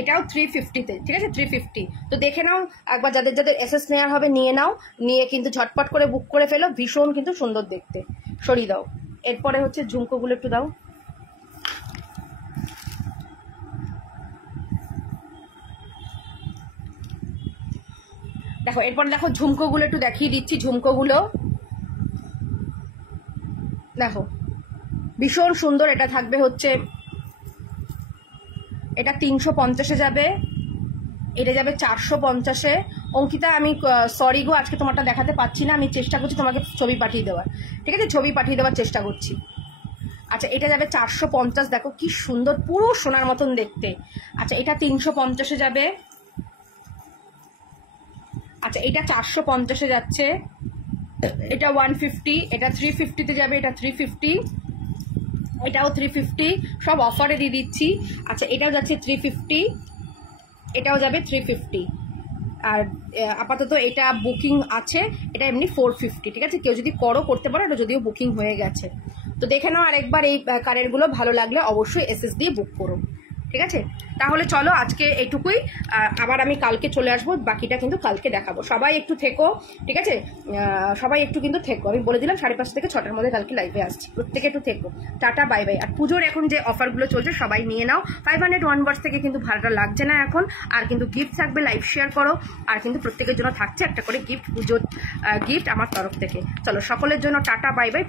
এটাও 350-তে, ঠিক আছে 350। তো দেখে নাও একবার, যাদের যাদের এসএস নেওয়ার হবে নিয়ে নাও, নিয়ে কিন্তু ঝটপট করে বুক করে ফেলো, ভীষণ কিন্তু সুন্দর দেখতে। সরিয়ে দাও। এরপরে হচ্ছে ঝুমকোগুলো একটু দাও। দেখো এরপর দেখো ঝুমকোগুলো একটু দেখিয়ে দিচ্ছি। ঝুমকোগুলো দেখো ভীষণ সুন্দর, এটা থাকবে হচ্ছে, এটা 350-এ যাবে, এটা যাবে 450-এ। অঙ্কিতা আমি সরি গো, আজকে তোমারটা দেখাতে পাচ্ছি না, আমি চেষ্টা করছি তোমাকে ছবি পাঠিয়ে দেওয়ার, ঠিক আছে ছবি পাঠিয়ে দেওয়ার চেষ্টা করছি। আচ্ছা এটা যাবে 450, দেখো কি সুন্দর, পুরো সোনার মতন দেখতে। আচ্ছা এটা 350-এ যাবে। আচ্ছা এটা 450-এ যাচ্ছে, এটা 150, এটা 350-তে যাবে, এটা 350, এটাও 350, সব অফারে দিয়ে দিচ্ছি। আচ্ছা এটাও যাচ্ছে 350, এটাও যাবে 350। আর আপাতত এটা বুকিং আছে, এটা এমনি 450, ঠিক আছে কেউ যদি করতে পারো, এটা যদিও বুকিং হয়ে গেছে। তো দেখে নাও আরেকবার, এই কারেরগুলো ভালো লাগলে অবশ্যই এসএস দিয়ে বুক করো, ঠিক আছে। তাহলে চলো আজকে এইটুকুই, আবার আমি কালকে চলে আসবো, বাকিটা কিন্তু কালকে দেখাবো। সবাই একটু থেকো, ঠিক আছে সবাই একটু কিন্তু থেকো, আমি বলে দিলাম 5:30 থেকে 6টার মধ্যে কালকে লাইভে আসছি, প্রত্যেকে একটু থেকো। Tata bye bye. আর পুজোর এখন যে অফারগুলো চলছে সবাই নিয়ে নাও, 501 ওয়াটস থেকে কিন্তু ভাড়াটা লাগছে না এখন। আর কিন্তু গিফট থাকবে, লাইভ শেয়ার করো, আর কিন্তু প্রত্যেকের জন্য থাকছে একটা করে গিফট, পুজোর গিফট আমার তরফ থেকে। চলো সকলের জন্য টাটা বাই বাই।